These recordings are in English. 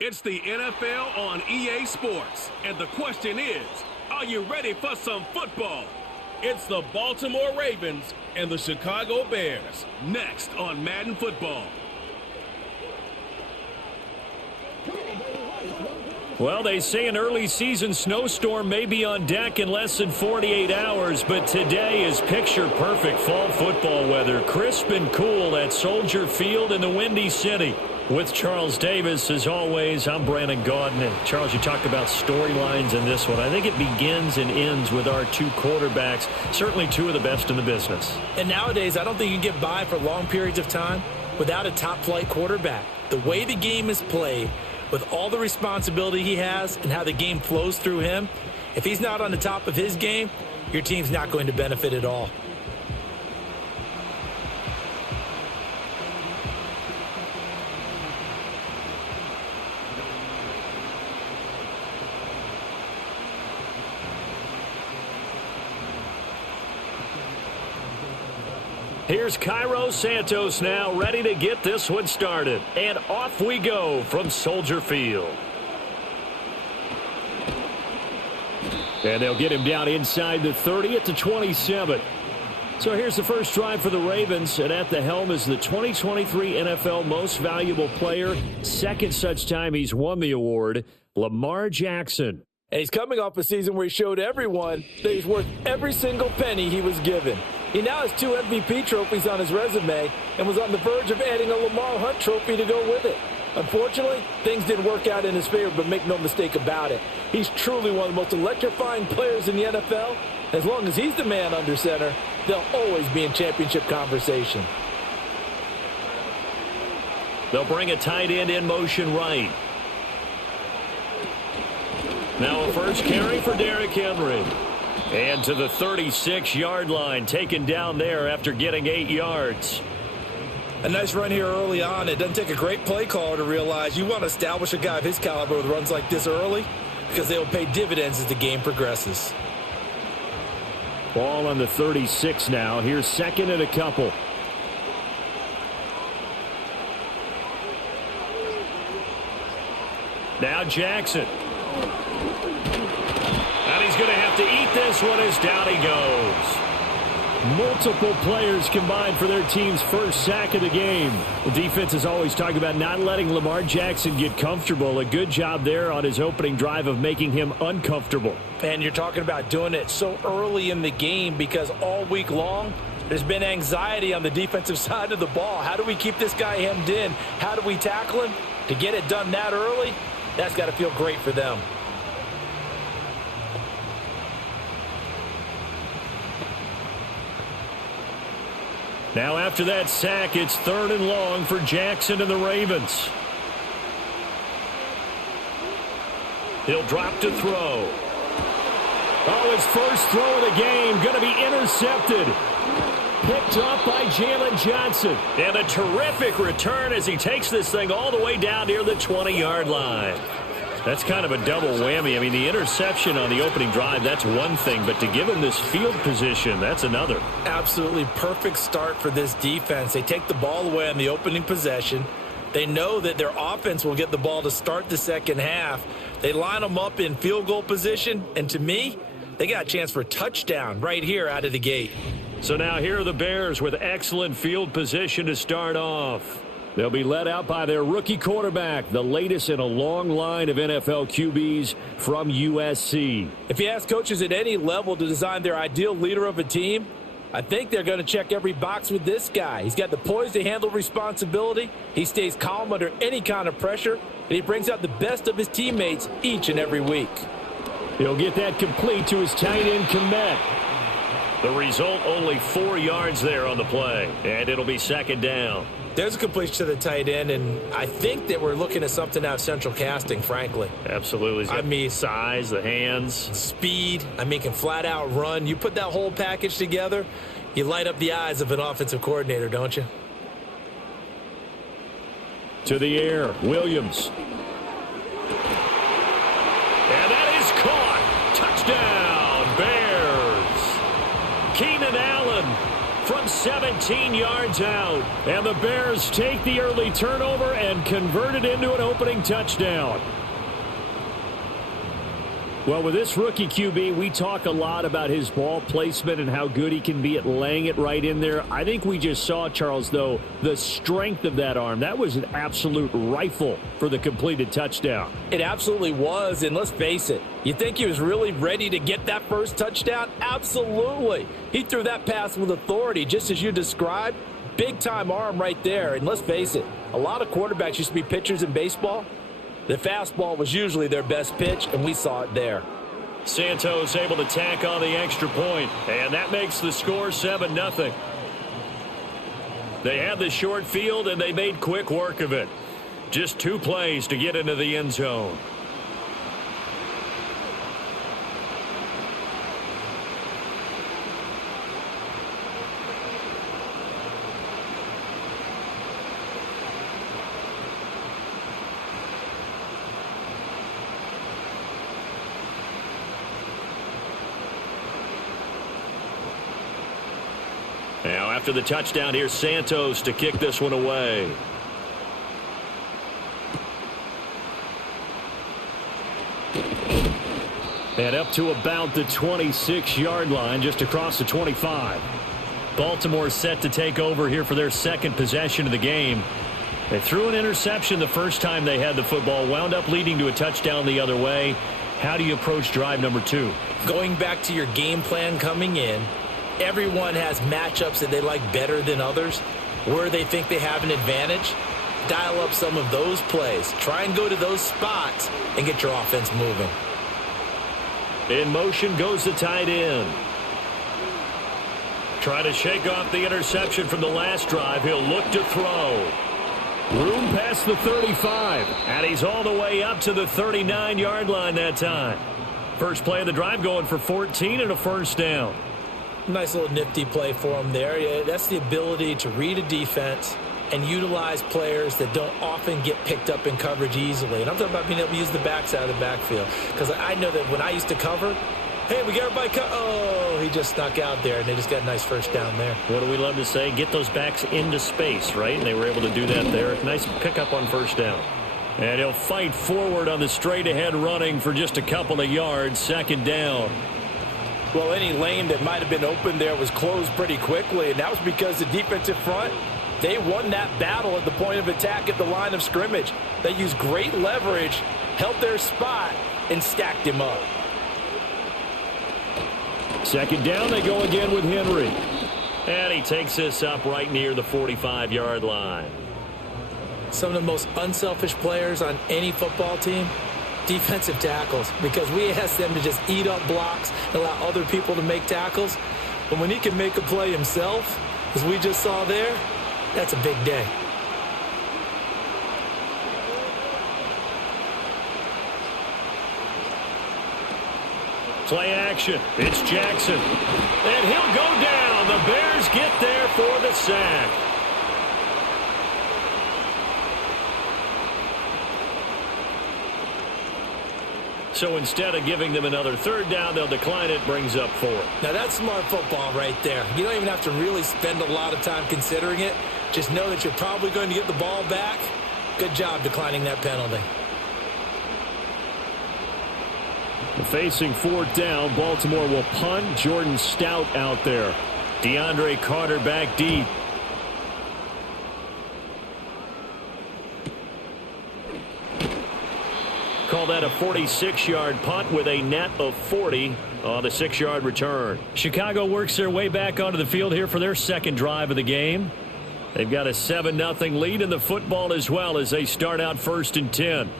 It's the NFL on EA Sports, and the question is, are you ready for some football? It's the Baltimore Ravens and the Chicago Bears, next on Madden Football. Well, they say an early season snowstorm may be on deck in less than 48 hours, but today is picture-perfect fall football weather. Crisp and cool at Soldier Field in the Windy City. With Charles Davis, as always, I'm Brandon Gaudin. And Charles, you talked about storylines in this one. I think it begins and ends with our two quarterbacks, certainly two of the best in the business. And nowadays, I don't think you can get by for long periods of time without a top-flight quarterback. The way the game is played, with all the responsibility he has and how the game flows through him, if he's not on the top of his game, your team's not going to benefit at all. Here's Cairo Santos now, ready to get this one started. And off we go from Soldier Field. And they'll get him down inside the 30 at the 27. So here's the first drive for the Ravens, and at the helm is the 2023 NFL Most Valuable Player. Second such time he's won the award, Lamar Jackson. And he's coming off a season where he showed everyone that he's worth every single penny he was given. He now has 2 MVP trophies on his resume and was on the verge of adding a Lamar Hunt trophy to go with it. Unfortunately, things didn't work out in his favor, but make no mistake about it. He's truly one of the most electrifying players in the NFL. As long as he's the man under center, they'll always be in championship conversation. They'll bring a tight end in motion right. Now a first carry for Derrick Henry. And to the 36-yard line, taken down there after getting 8 yards. A nice run here early on. It doesn't take a great play caller to realize you want to establish a guy of his caliber with runs like this early because they will pay dividends as the game progresses. Ball on the 36 now. Here's second and a couple. Now Jackson. And he's going to have to eat this one as down he goes. Multiple players combined for their team's first sack of the game. The defense is always talking about not letting Lamar Jackson get comfortable. A good job there on his opening drive of making him uncomfortable. And you're talking about doing it so early in the game because all week long there's been anxiety on the defensive side of the ball. How do we keep this guy hemmed in? How do we tackle him? To get it done that early, that's got to feel great for them. Now after that sack, it's 3rd and long for Jackson and the Ravens. He'll drop to throw. Oh, his first throw of the game going to be intercepted. Picked up by Jalen Johnson. And a terrific return as he takes this thing all the way down near the 20-yard line. That's kind of a double whammy. I mean, the interception on the opening drive, that's one thing. But to give him this field position, that's another. Absolutely perfect start for this defense. They take the ball away on the opening possession. They know that their offense will get the ball to start the second half. They line them up in field goal position. And to me, they got a chance for a touchdown right here out of the gate. So now here are the Bears with excellent field position to start off. They'll be led out by their rookie quarterback, the latest in a long line of NFL QBs from USC. If you ask coaches at any level to design their ideal leader of a team, I think they're going to check every box with this guy. He's got the poise to handle responsibility. He stays calm under any kind of pressure, and he brings out the best of his teammates each and every week. He'll get that complete to his tight end, Komet. The result, only 4 yards there on the play, and it'll be second down. There's a completion to the tight end, and I think that we're looking at something out of central casting, frankly. Absolutely. I mean, size, the hands. Speed. I mean, can flat out run. You put that whole package together, you light up the eyes of an offensive coordinator, don't you? To the air, Williams. And that is caught. Touchdown, Bears. Keenan Allen from 17 yards out. And the Bears take the early turnover and convert it into an opening touchdown. Well, with this rookie QB, we talk a lot about his ball placement and how good he can be at laying it right in there. I think we just saw, Charles, though, the strength of that arm. That was an absolute rifle for the completed touchdown. It absolutely was, and let's face it, you think he was really ready to get that first touchdown? Absolutely. He threw that pass with authority, just as you described. Big-time arm right there, and let's face it, a lot of quarterbacks used to be pitchers in baseball. The fastball was usually their best pitch, and we saw it there. Santos able to tack on the extra point, and that makes the score 7-0. They had the short field, and they made quick work of it. Just 2 plays to get into the end zone. Now, after the touchdown, here's Santos to kick this one away. And up to about the 26-yard line, just across the 25. Baltimore set to take over here for their second possession of the game. They threw an interception the first time they had the football, wound up leading to a touchdown the other way. How do you approach drive number 2? Going back to your game plan coming in, everyone has matchups that they like better than others, where they think they have an advantage. Dial up some of those plays. Try and go to those spots and get your offense moving. In motion goes the tight end. Try to shake off the interception from the last drive. He'll look to throw. Room past the 35, and he's all the way up to the 39-yard line that time. First play of the drive going for 14 and a first down. Nice little nifty play for him there. Yeah, that's the ability to read a defense and utilize players that don't often get picked up in coverage easily. And I'm talking about being able to use the backside of the backfield. Because I know that when I used to cover, hey, we got everybody oh, he just snuck out there, and they just got a nice first down there. What do we love to say? Get those backs into space, right? And they were able to do that there. Nice pickup on first down. And he'll fight forward on the straight-ahead running for just a couple of yards. Second down. Well, any lane that might have been open there was closed pretty quickly, and that was because the defensive front, they won that battle at the point of attack at the line of scrimmage. They used great leverage, held their spot, and stacked him up. Second down, they go again with Henry. And he takes this up right near the 45-yard line. Some of the most unselfish players on any football team, defensive tackles, because we ask them to just eat up blocks and allow other people to make tackles. But when he can make a play himself, as we just saw there, that's a big day. Play action. It's Jackson. And he'll go down. The Bears get there for the sack. So instead of giving them another third down, they'll decline it, brings up 4. Now that's smart football right there. You don't even have to really spend a lot of time considering it. Just know that you're probably going to get the ball back. Good job declining that penalty. Facing fourth down, Baltimore will punt. Jordan Stout out there. DeAndre Carter back deep. Call that a 46-yard punt with a net of 40 on the 6-yard return. Chicago works their way back onto the field here for their second drive of the game. They've got a 7-0 lead in the football as well as they start out 1st and 10.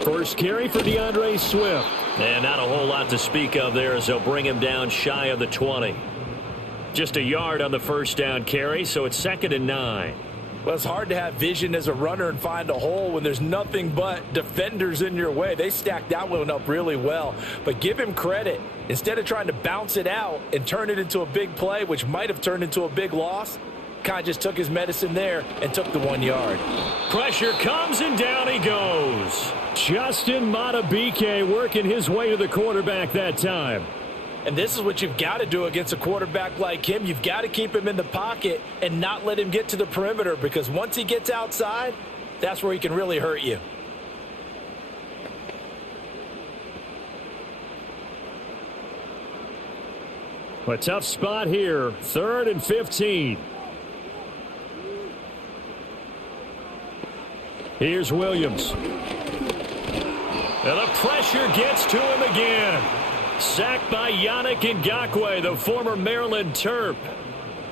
First carry for DeAndre Swift. And not a whole lot to speak of there as they'll bring him down shy of the 20. Just a yard on the first down carry, so it's 2nd and 9. Well, it's hard to have vision as a runner and find a hole when there's nothing but defenders in your way. They stacked that one up really well. But give him credit. Instead of trying to bounce it out and turn it into a big play, which might have turned into a big loss, kind of just took his medicine there and took the 1 yard. Pressure comes and down he goes. Justin Madubuike working his way to the quarterback that time. And this is what you've got to do against a quarterback like him. You've got to keep him in the pocket and not let him get to the perimeter, because once he gets outside, that's where he can really hurt you. A tough spot here. 3rd and 15. Here's Williams. And the pressure gets to him again. Sacked by Yannick Ngakoue, the former Maryland Terp.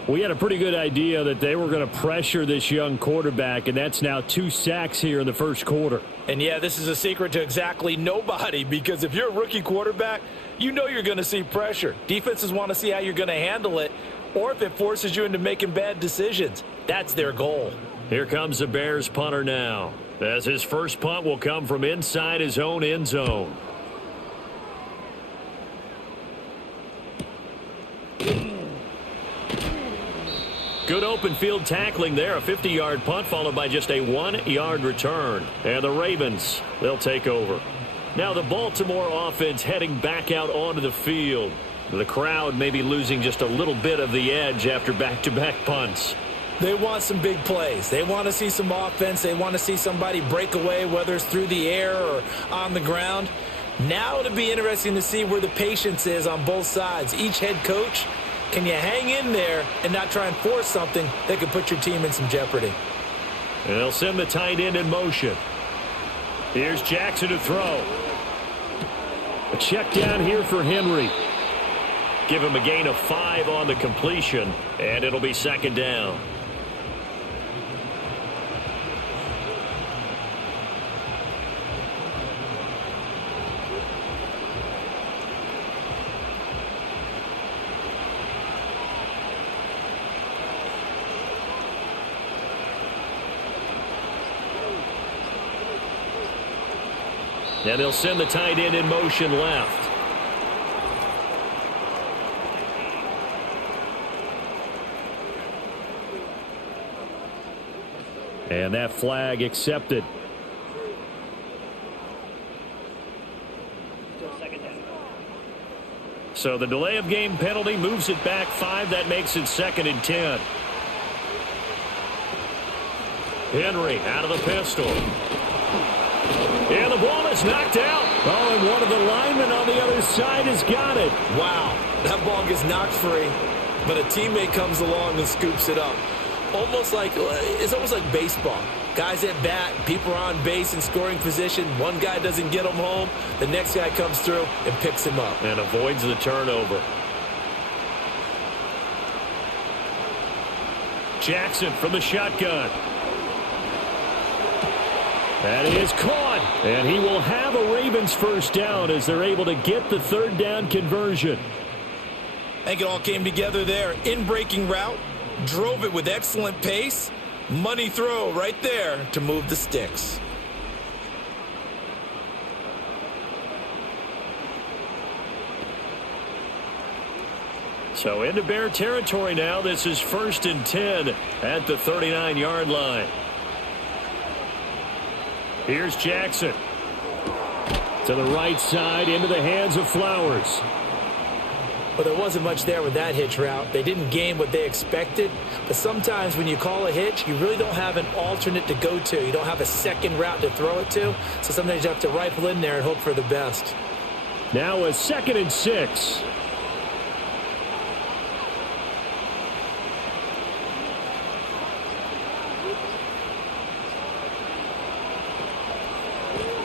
We had a pretty good idea that they were going to pressure this young quarterback, and that's now 2 sacks here in the first quarter. And, yeah, this is a secret to exactly nobody, because if you're a rookie quarterback, you know you're going to see pressure. Defenses want to see how you're going to handle it, or if it forces you into making bad decisions. That's their goal. Here comes the Bears punter now, as his first punt will come from inside his own end zone. Good open field tackling there. A 50-yard punt followed by just a 1-yard return. And the Ravens, they'll take over. Now the Baltimore offense heading back out onto the field. The crowd may be losing just a little bit of the edge after back-to-back punts. They want some big plays. They want to see some offense. They want to see somebody break away, whether it's through the air or on the ground. Now it'll be interesting to see where the patience is on both sides. Each head coach, can you hang in there and not try and force something that could put your team in some jeopardy? And they'll send the tight end in motion. Here's Jackson to throw. A check down here for Henry. Give him a gain of 5 on the completion, and it'll be 2nd down. And they'll send the tight end in motion left. And that flag accepted. So the delay of game penalty moves it back 5. That makes it 2nd and 10. Henry out of the pistol. And the ball is knocked out. Oh, and one of the linemen on the other side has got it. Wow, that ball gets knocked free, but a teammate comes along and scoops it up. It's almost like baseball. Guys at bat, people are on base in scoring position. One guy doesn't get him home. The next guy comes through and picks him up. And avoids the turnover. Jackson from the shotgun. That is caught, and he will have a Ravens first down as they're able to get the 3rd down conversion. I think it all came together there. In-breaking route, drove it with excellent pace. Money throw right there to move the sticks. So into Bear territory now. This is 1st and 10 at the 39-yard line. Here's Jackson. To the right side, into the hands of Flowers. Well, there wasn't much there with that hitch route. They didn't gain what they expected. But sometimes when you call a hitch, you really don't have an alternate to go to. You don't have a second route to throw it to. So sometimes you have to rifle in there and hope for the best. Now a 2nd and 6.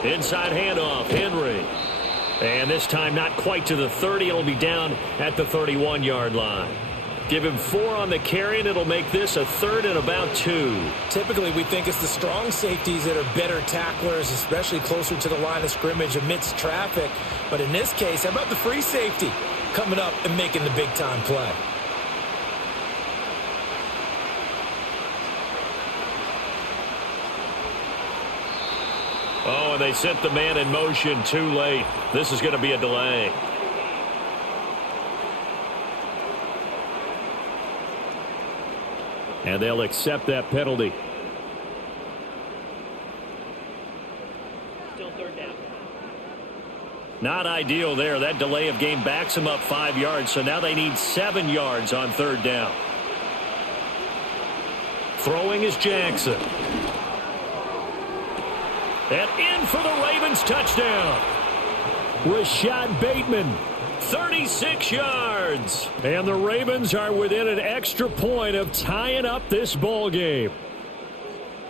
Inside handoff, Henry. And this time not quite to the 30. It'll be down at the 31-yard line. Give him 4 on the carry, and it'll make this a 3rd and about 2. Typically, we think it's the strong safeties that are better tacklers, especially closer to the line of scrimmage amidst traffic. But in this case, how about the free safety coming up and making the big-time play? Oh, and they sent the man in motion too late. This is going to be a delay. And they'll accept that penalty. Still third down. Not ideal there. That delay of game backs them up 5 yards, so now they need 7 yards on third down. Throwing is Jackson. And in for the Ravens touchdown. Rashad Bateman, 36 yards. And the Ravens are within an extra point of tying up this ball game.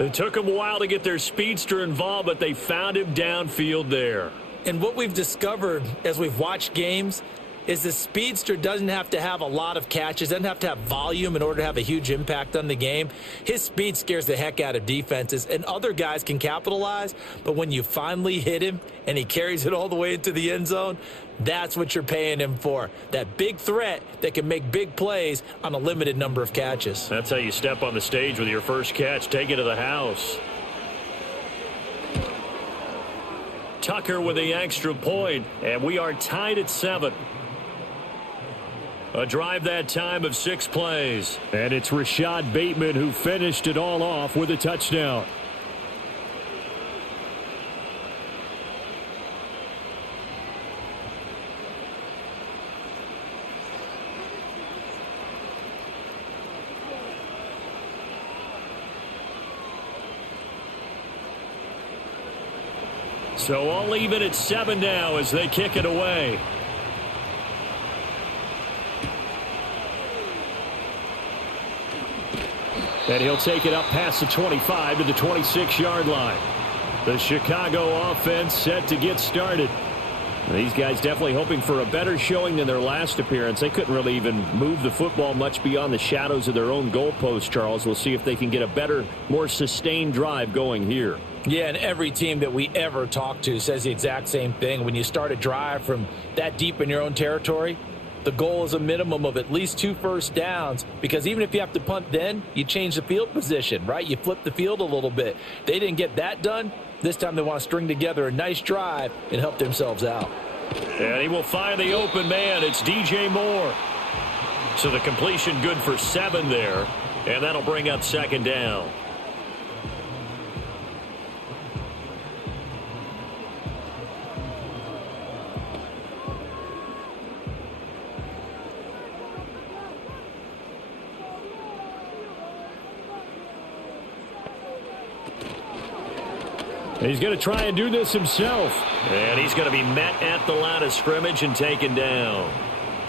It took them a while to get their speedster involved, but they found him downfield there. And what we've discovered as we've watched games is the speedster doesn't have to have a lot of catches, doesn't have to have volume in order to have a huge impact on the game. His speed scares the heck out of defenses, and other guys can capitalize, but when you finally hit him and he carries it all the way into the end zone, that's what you're paying him for. That big threat that can make big plays on a limited number of catches. That's how you step on the stage with your first catch. Take it to the house. Tucker with the extra point, and we are tied at 7. A drive that time of 6 plays. And it's Rashad Bateman who finished it all off with a touchdown. So all even at 7 now as they kick it away. And he'll take it up past the 25 to the 26-yard line. The Chicago offense set to get started. These guys definitely hoping for a better showing than their last appearance. They couldn't really even move the football much beyond the shadows of their own goalpost, Charles. We'll see if they can get a better, more sustained drive going here. Yeah, and every team that we ever talk to says the exact same thing. When you start a drive from that deep in your own territory, the goal is a minimum of at least 2 first downs, because even if you have to punt then, you change the field position, right? You flip the field a little bit. They didn't get that done. This time they want to string together a nice drive and help themselves out. And he will find the open man. It's DJ Moore. So the completion good for 7 there, and that'll bring up 2nd down. He's going to try and do this himself. And he's going to be met at the line of scrimmage and taken down.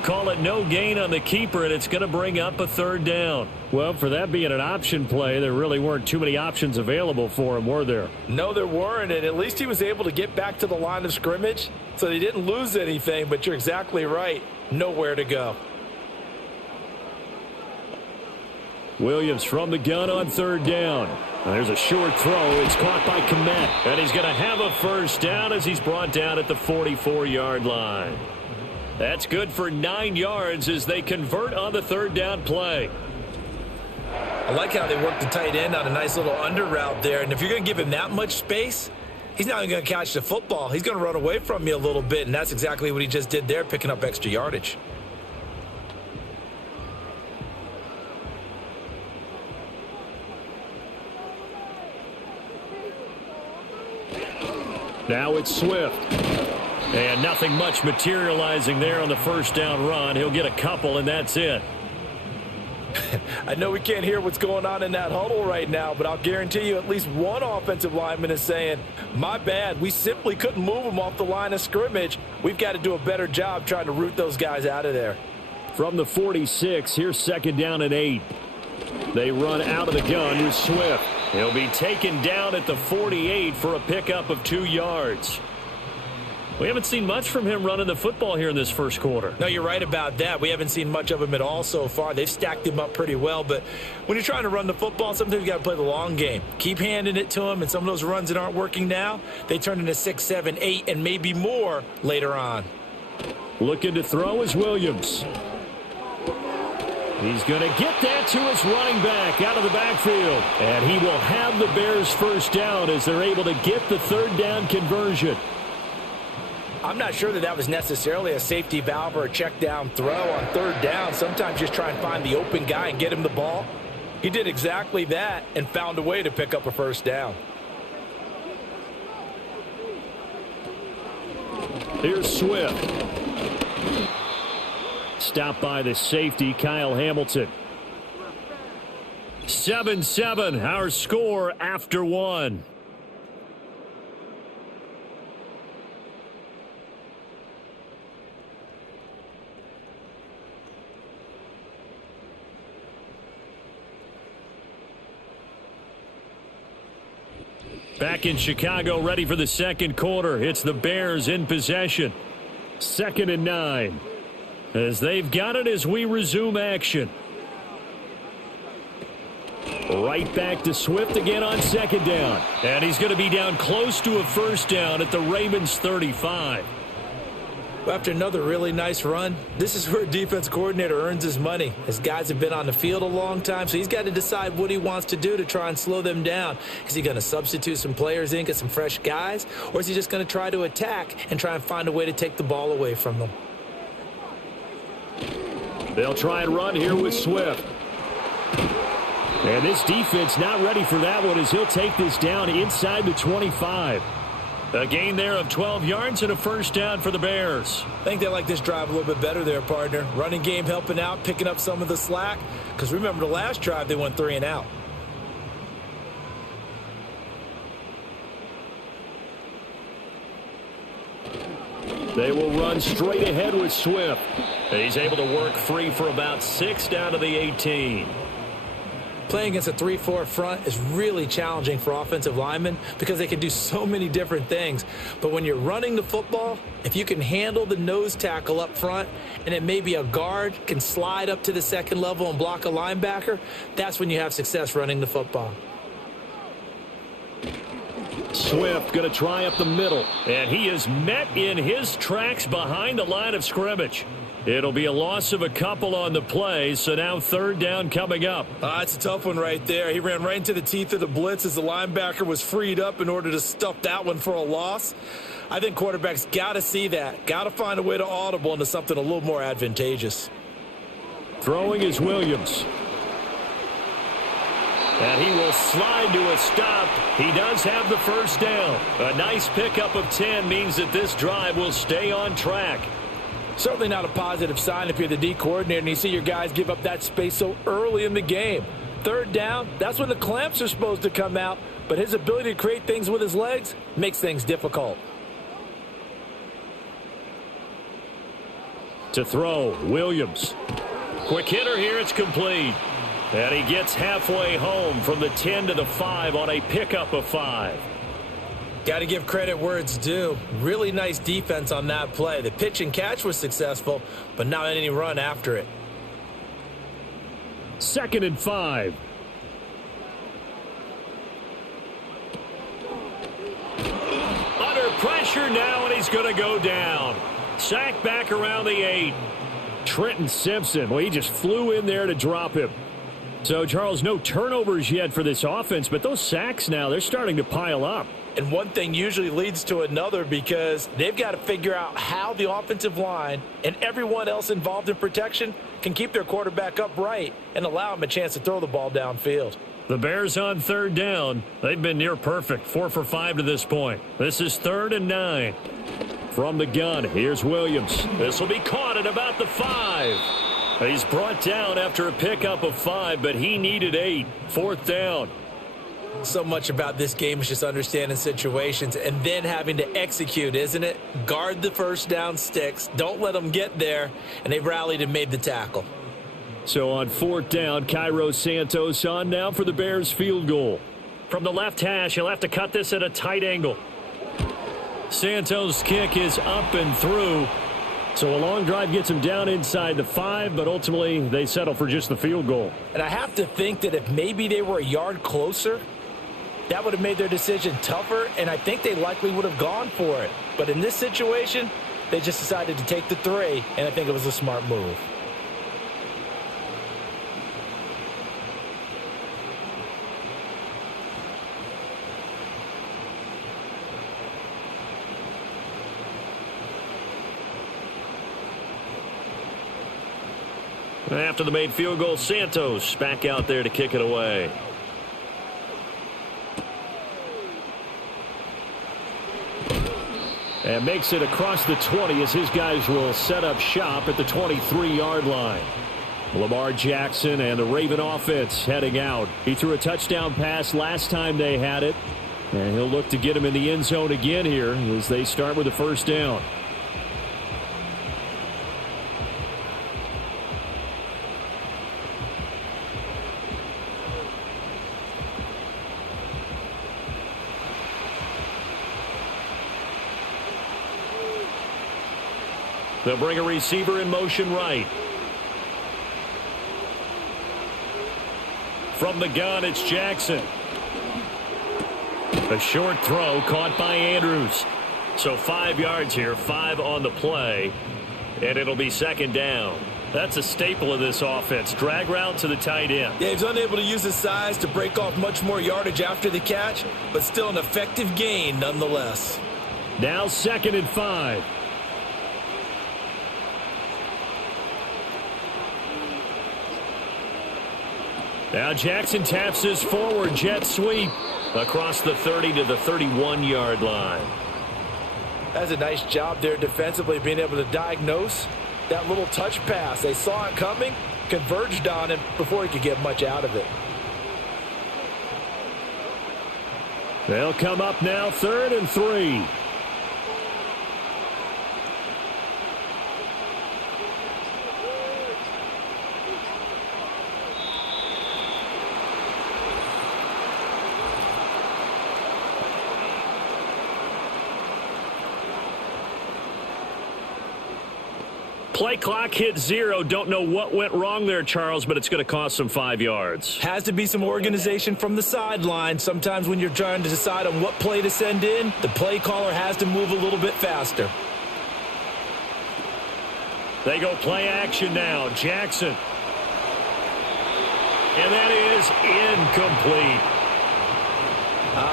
Call it no gain on the keeper, and it's going to bring up a 3rd down. Well, for that being an option play, there really weren't too many options available for him, were there? No, there weren't, and at least he was able to get back to the line of scrimmage, so they didn't lose anything, but you're exactly right. Nowhere to go. Williams from the gun on 3rd down. There's a short throw. It's caught by Kmet. And he's going to have a 1st down as he's brought down at the 44-yard line. That's good for 9 yards as they convert on the 3rd down play. I like how they work the tight end on a nice little under route there. And if you're going to give him that much space, he's not even going to catch the football. He's going to run away from you a little bit, and that's exactly what he just did there, picking up extra yardage. Now it's Swift. And nothing much materializing there on the 1st down run. He'll get a couple, and that's it. I know we can't hear what's going on in that huddle right now, but I'll guarantee you at least one offensive lineman is saying, my bad, we simply couldn't move them off the line of scrimmage. We've got to do a better job trying to root those guys out of there. From the 46, here's 2nd down and 8. They run out of the gun with Swift. He'll be taken down at the 48 for a pickup of 2 yards. We haven't seen much from him running the football here in this first quarter. No, you're right about that. We haven't seen much of him at all so far. They've stacked him up pretty well, but when you're trying to run the football, sometimes you got to play the long game. Keep handing it to him, and some of those runs that aren't working now, they turn into 6, 7, 8, and maybe more later on. Looking to throw is Williams. He's going to get that to his running back out of the backfield. And he will have the Bears first down as they're able to get the third down conversion. I'm not sure that was necessarily a safety valve or a check down throw on third down. Sometimes just try and find the open guy and get him the ball. He did exactly that and found a way to pick up a first down. Here's Swift. Stopped by the safety, Kyle Hamilton. 7-7, our score after one. Back in Chicago, ready for the second quarter. It's the Bears in possession. 2nd and 9. As they've got it as we resume action. Right back to Swift again on 2nd down. And he's going to be down close to a first down at the Ravens 35. After another really nice run, this is where a defense coordinator earns his money. His guys have been on the field a long time, so he's got to decide what he wants to do to try and slow them down. Is he going to substitute some players in, get some fresh guys, or is he just going to try to attack and try and find a way to take the ball away from them? They'll try and run here with Swift. And this defense not ready for that one as he'll take this down inside the 25. A gain there of 12 yards and a first down for the Bears. I think they like this drive a little bit better there, partner. Running game helping out, picking up some of the slack. Because remember the last drive, they went 3 and out. They will run straight ahead with Swift. He's able to work free for about 6 down to the 18. Playing against a 3-4 front is really challenging for offensive linemen because they can do so many different things. But when you're running the football, if you can handle the nose tackle up front and it maybe a guard can slide up to the second level and block a linebacker, that's when you have success running the football. Swift going to try up the middle, and he is met in his tracks behind the line of scrimmage. It'll be a loss of a couple on the play, so now third down coming up. It's a tough one right there. He ran right into the teeth of the blitz as the linebacker was freed up in order to stuff that one for a loss. I think quarterbacks got to see that, got to find a way to audible into something a little more advantageous. Throwing is Williams. And he will slide to a stop. He does have the first down. A nice pickup of 10 means that this drive will stay on track. Certainly not a positive sign if you're the D coordinator and you see your guys give up that space so early in the game. Third down, that's when the clamps are supposed to come out, but his ability to create things with his legs makes things difficult. To throw, Williams. Quick hitter here, it's complete. And he gets halfway home from the 10 to the 5 on a pickup of 5. Got to give credit where it's due. Really nice defense on that play. The pitch and catch was successful, but not any run after it. 2nd and 5. Under pressure now, and he's going to go down. Sack back around the 8. Trenton Simpson, well, he just flew in there to drop him. So, Charles, no turnovers yet for this offense, but those sacks now, they're starting to pile up. And one thing usually leads to another because they've got to figure out how the offensive line and everyone else involved in protection can keep their quarterback upright and allow him a chance to throw the ball downfield. The Bears on third down. They've been near perfect, 4 for 5 to this point. This is 3rd and 9. From the gun, here's Williams. This will be caught at about the 5. He's brought down after a pickup of 5, but he needed 8. 4th down. So much about this game is just understanding situations and then having to execute, isn't it? Guard the first down sticks. Don't let them get there. And they rallied and made the tackle. So on 4th down, Cairo Santos on now for the Bears field goal. From the left hash, he'll have to cut this at a tight angle. Santos' kick is up and through. So a long drive gets him down inside the 5, but ultimately they settle for just the field goal. And I have to think that if maybe they were a yard closer, that would have made their decision tougher, and I think they likely would have gone for it. But in this situation, they just decided to take the 3, and I think it was a smart move. After the made field goal, Santos back out there to kick it away. And makes it across the 20 as his guys will set up shop at the 23-yard line. Lamar Jackson and the Raven offense heading out. He threw a touchdown pass last time they had it. And he'll look to get him in the end zone again here as they start with the first down. They'll bring a receiver in motion right. From the gun, it's Jackson. A short throw caught by Andrews. So 5 yards here, 5 on the play, and it'll be second down. That's a staple of this offense. Drag route to the tight end. Yeah, he's unable to use his size to break off much more yardage after the catch, but still an effective gain nonetheless. Now 2nd and 5. Now Jackson taps his forward jet sweep across the 30 to the 31-yard line. That's a nice job there defensively, being able to diagnose that little touch pass. They saw it coming, converged on him before he could get much out of it. They'll come up now 3rd and 3. Play clock hit 0. Don't know what went wrong there, Charles, but it's going to cost them 5 yards. Has to be some organization from the sideline. Sometimes when you're trying to decide on what play to send in, the play caller has to move a little bit faster. They go play action now. Jackson. And that is incomplete.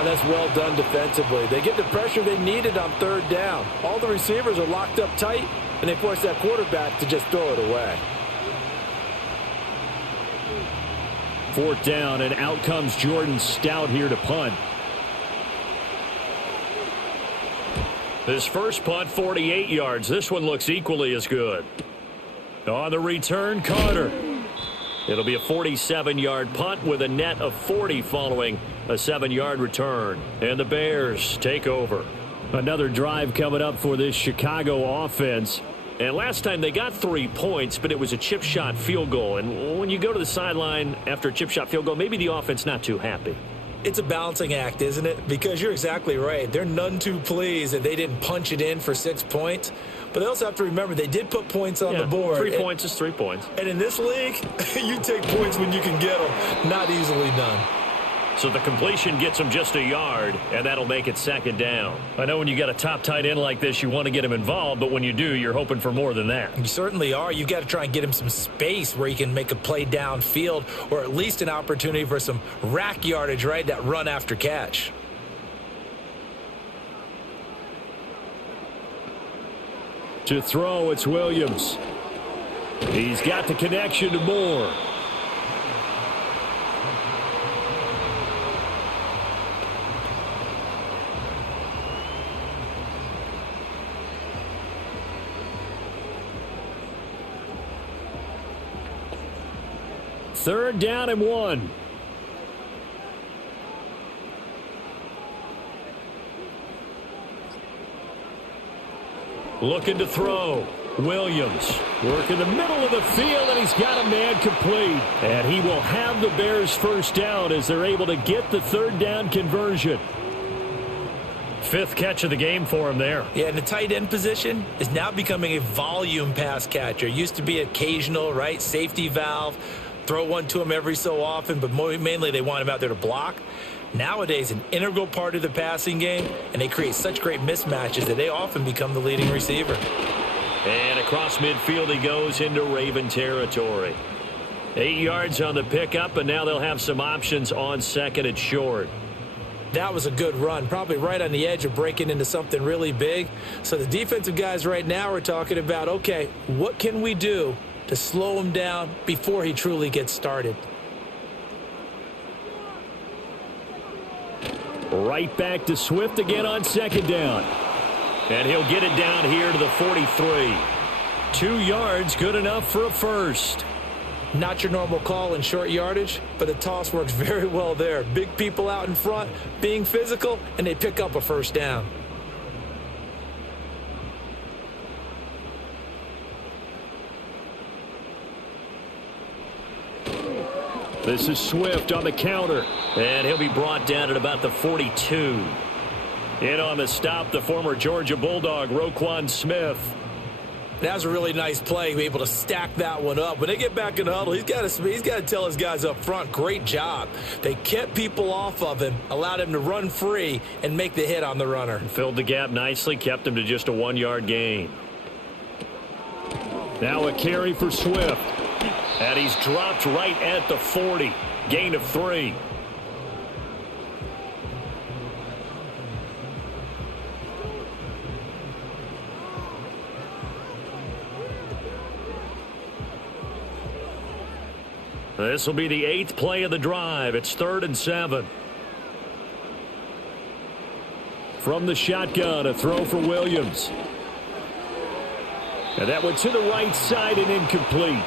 That's well done defensively. They get the pressure they needed on 3rd down. All the receivers are locked up tight, and they force that quarterback to just throw it away. 4th down, and out comes Jordan Stout here to punt. His first punt, 48 yards. This one looks equally as good. On the return, Carter. It'll be a 47-yard punt with a net of 40 following a 7-yard return. And the Bears take over. Another drive coming up for this Chicago offense. And last time they got 3 points, but it was a chip shot field goal. And when you go to the sideline after a chip shot field goal, maybe the offense not too happy. It's a balancing act, isn't it? Because you're exactly right. They're none too pleased that they didn't punch it in for 6 points. But they also have to remember they did put points on the board. 3 points is 3 points. And in this league, you take points when you can get them. Not easily done. So the completion gets him just a yard, and that'll make it 2nd down. I know when you got a top tight end like this, you want to get him involved, but when you do, you're hoping for more than that. You certainly are. You got to try and get him some space where he can make a play downfield, or at least an opportunity for some rack yardage, right? That run after catch. To throw, it's Williams. He's got the connection to Moore. Third down and 1. Looking to throw. Williams working the middle of the field, and he's got a man complete. And he will have the Bears first down as they're able to get the 3rd down conversion. 5th catch of the game for him there. Yeah, and the tight end position is now becoming a volume pass catcher. Used to be occasional, right? Safety valve. Throw one to him every so often, but mainly they want him out there to block. Nowadays, an integral part of the passing game, and they create such great mismatches that they often become the leading receiver. And across midfield he goes into Raven territory. 8 yards on the pickup, and now they'll have some options on 2nd and short. That was a good run, probably right on the edge of breaking into something really big. So the defensive guys right now are talking about, okay, what can we do to slow him down before he truly gets started. Right back to Swift again on second down. And he'll get it down here to the 43. 2 yards, good enough for a first. Not your normal call in short yardage, but the toss works very well there. Big people out in front, being physical, and they pick up a first down. This is Swift on the counter, and he'll be brought down at about the 42. In on the stop, the former Georgia Bulldog, Roquan Smith. That was a really nice play, be able to stack that one up. When they get back in the huddle, he's got to tell his guys up front, great job. They kept people off of him, allowed him to run free, and make the hit on the runner. Filled the gap nicely, kept him to just a 1-yard gain. Now a carry for Swift. And he's dropped right at the 40. Gain of 3. This will be the 8th play of the drive. It's 3rd and 7. From the shotgun, a throw for Williams. And that went to the right side and incomplete.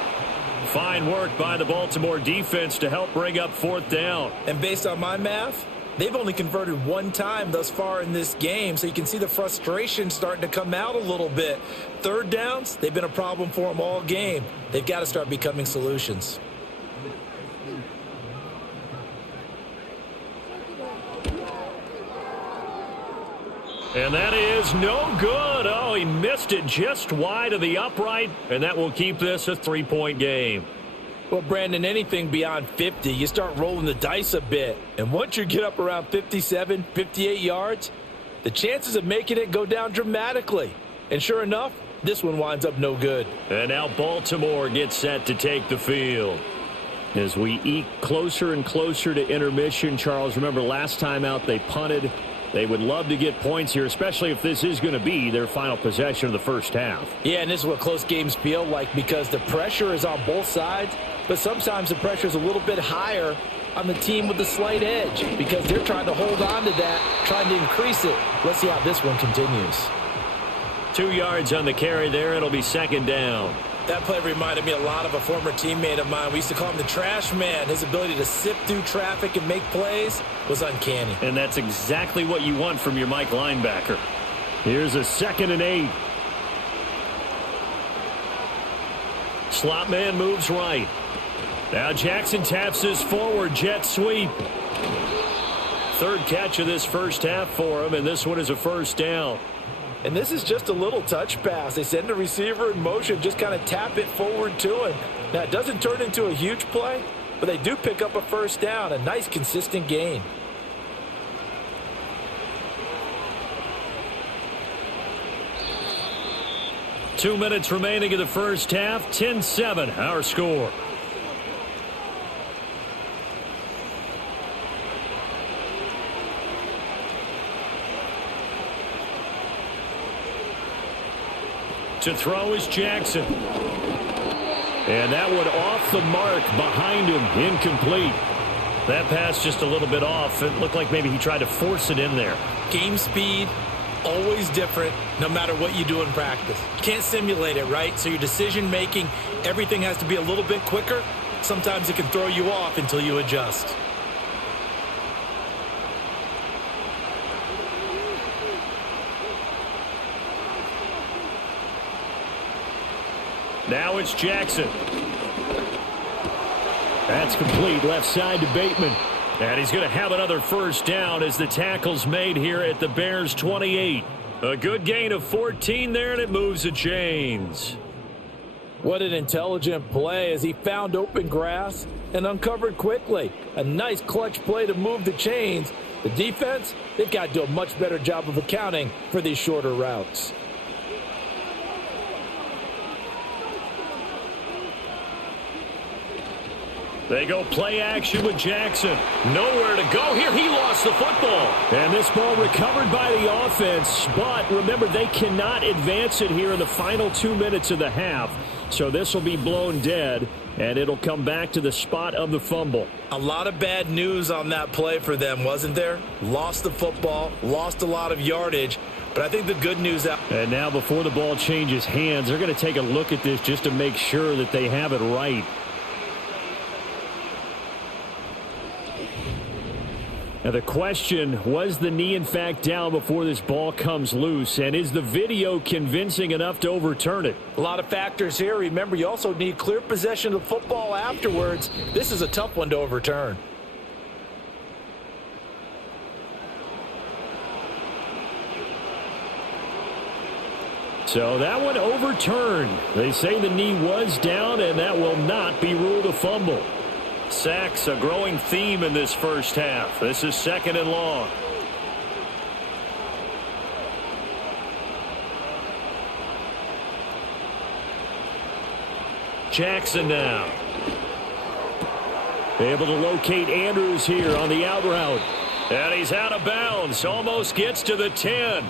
Fine work by the Baltimore defense to help bring up 4th down. And based on my math, they've only converted 1 time thus far in this game, so you can see the frustration starting to come out a little bit. 3rd downs, they've been a problem for them all game. They've got to start becoming solutions. And that is no good. Oh, he missed it just wide of the upright, and that will keep this a 3-point game. Well, Brandon, anything beyond 50, you start rolling the dice a bit. And once you get up around 57, 58 yards, the chances of making it go down dramatically. And sure enough, this one winds up no good. And now Baltimore gets set to take the field. As we eke closer and closer to intermission, Charles, remember last time out they punted. They would love to get points here, especially if this is going to be their final possession of the first half. Yeah, and this is what close games feel like because the pressure is on both sides, but sometimes the pressure is a little bit higher on the team with the slight edge because they're trying to hold on to that, trying to increase it. Let's see how this one continues. 2 yards on the carry there. It'll be 2nd down. That play reminded me a lot of a former teammate of mine. We used to call him the trash man. His ability to sift through traffic and make plays was uncanny. And that's exactly what you want from your Mike linebacker. Here's a 2nd and 8. Slot man moves right. Now Jackson taps this forward jet sweep. 3rd catch of this first half for him, and this one is a first down. And this is just a little touch pass. They send the receiver in motion, just kind of tap it forward to him. Now, it doesn't turn into a huge play, but they do pick up a first down, a nice, consistent gain. Two minutes remaining in the first half, 10-7, our score. To throw is Jackson. And that one off the mark behind him, incomplete. That pass just a little bit off. It looked like maybe he tried to force it in there. Game speed, always different, no matter what you do in practice. You can't simulate it, right? So your decision making, everything has to be a little bit quicker. Sometimes it can throw you off until you adjust. Now it's Jackson. That's complete, left side to Bateman. And he's going to have another first down as the tackle's made here at the Bears' 28. A good gain of 14 there, and it moves the chains. What an intelligent play as he found open grass and uncovered quickly. A nice clutch play to move the chains. The defense, they've got to do a much better job of accounting for these shorter routes. They go play action with Jackson. Nowhere to go here. He lost the football. And this ball recovered by the offense. But remember, they cannot advance it here in the final 2 minutes of the half. So this will be blown dead, and it'll come back to the spot of the fumble. A lot of bad news on that play for them, wasn't there? Lost the football, lost a lot of yardage, but I think the good news out. And now before the ball changes hands, they're going to take a look at this just to make sure that they have it right. Now the question, was the knee in fact down before this ball comes loose? And is the video convincing enough to overturn it? A lot of factors here. Remember, you also need clear possession of the football afterwards. This is a tough one to overturn. So that one overturned. They say the knee was down, and that will not be ruled a fumble. Sacks, a growing theme in this first half. This is 2nd and long. Jackson now. Able to locate Andrews here on the out route. And he's out of bounds. Almost gets to the 10.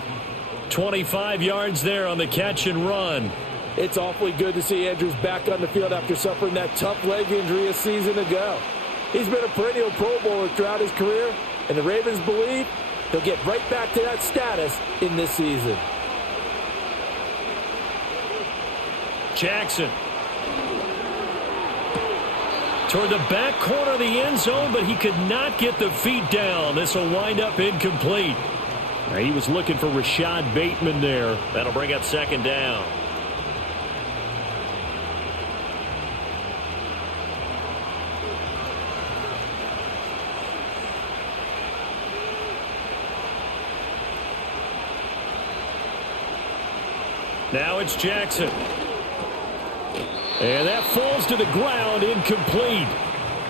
25 yards there on the catch and run. It's awfully good to see Andrews back on the field after suffering that tough leg injury a season ago. He's been a perennial Pro Bowler throughout his career, and the Ravens believe he'll get right back to that status in this season. Jackson. Toward the back corner of the end zone, but he could not get the feet down. This will wind up incomplete. He was looking for Rashad Bateman there. That'll bring up 2nd down. Now it's Jackson. And that falls to the ground, incomplete.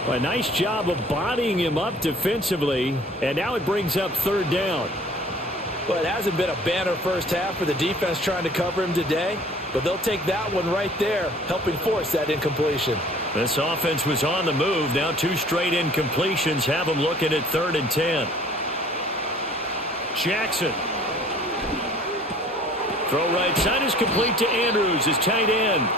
A nice job of bodying him up defensively. And now it brings up 3rd down. Well, it hasn't been a banner first half for the defense trying to cover him today, but they'll take that one right there, helping force that incompletion. This offense was on the move. Now 2 straight incompletions have them looking at 3rd and 10. Jackson. Throw right side is complete to Andrews, his tight end.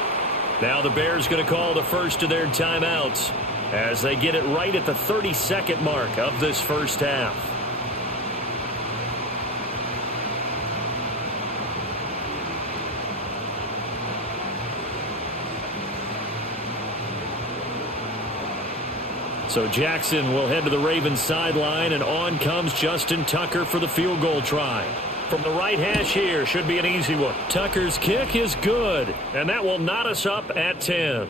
Now the Bears going to call the first of their timeouts as they get it right at the 32nd mark of this first half. So Jackson will head to the Ravens sideline, and on comes Justin Tucker for the field goal try. From the right hash here, should be an easy one. Tucker's kick is good, and that will knot us up at 10.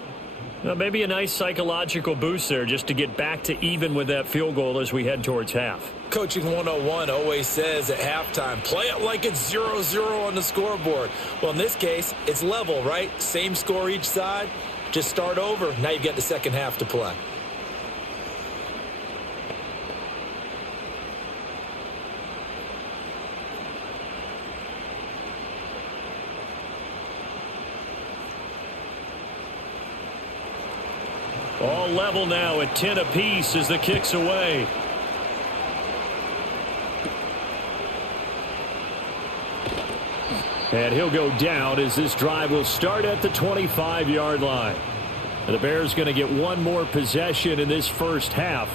Now, maybe a nice psychological boost there just to get back to even with that field goal as we head towards half. Coaching 101 always says at halftime, play it like it's 0-0 on the scoreboard. Well, in this case, it's level, right? Same score each side. Just start over. Now you've got the second half to play. All level now at 10 apiece as the kick's away. And he'll go down as this drive will start at the 25-yard line. The Bears going to get one more possession in this first half.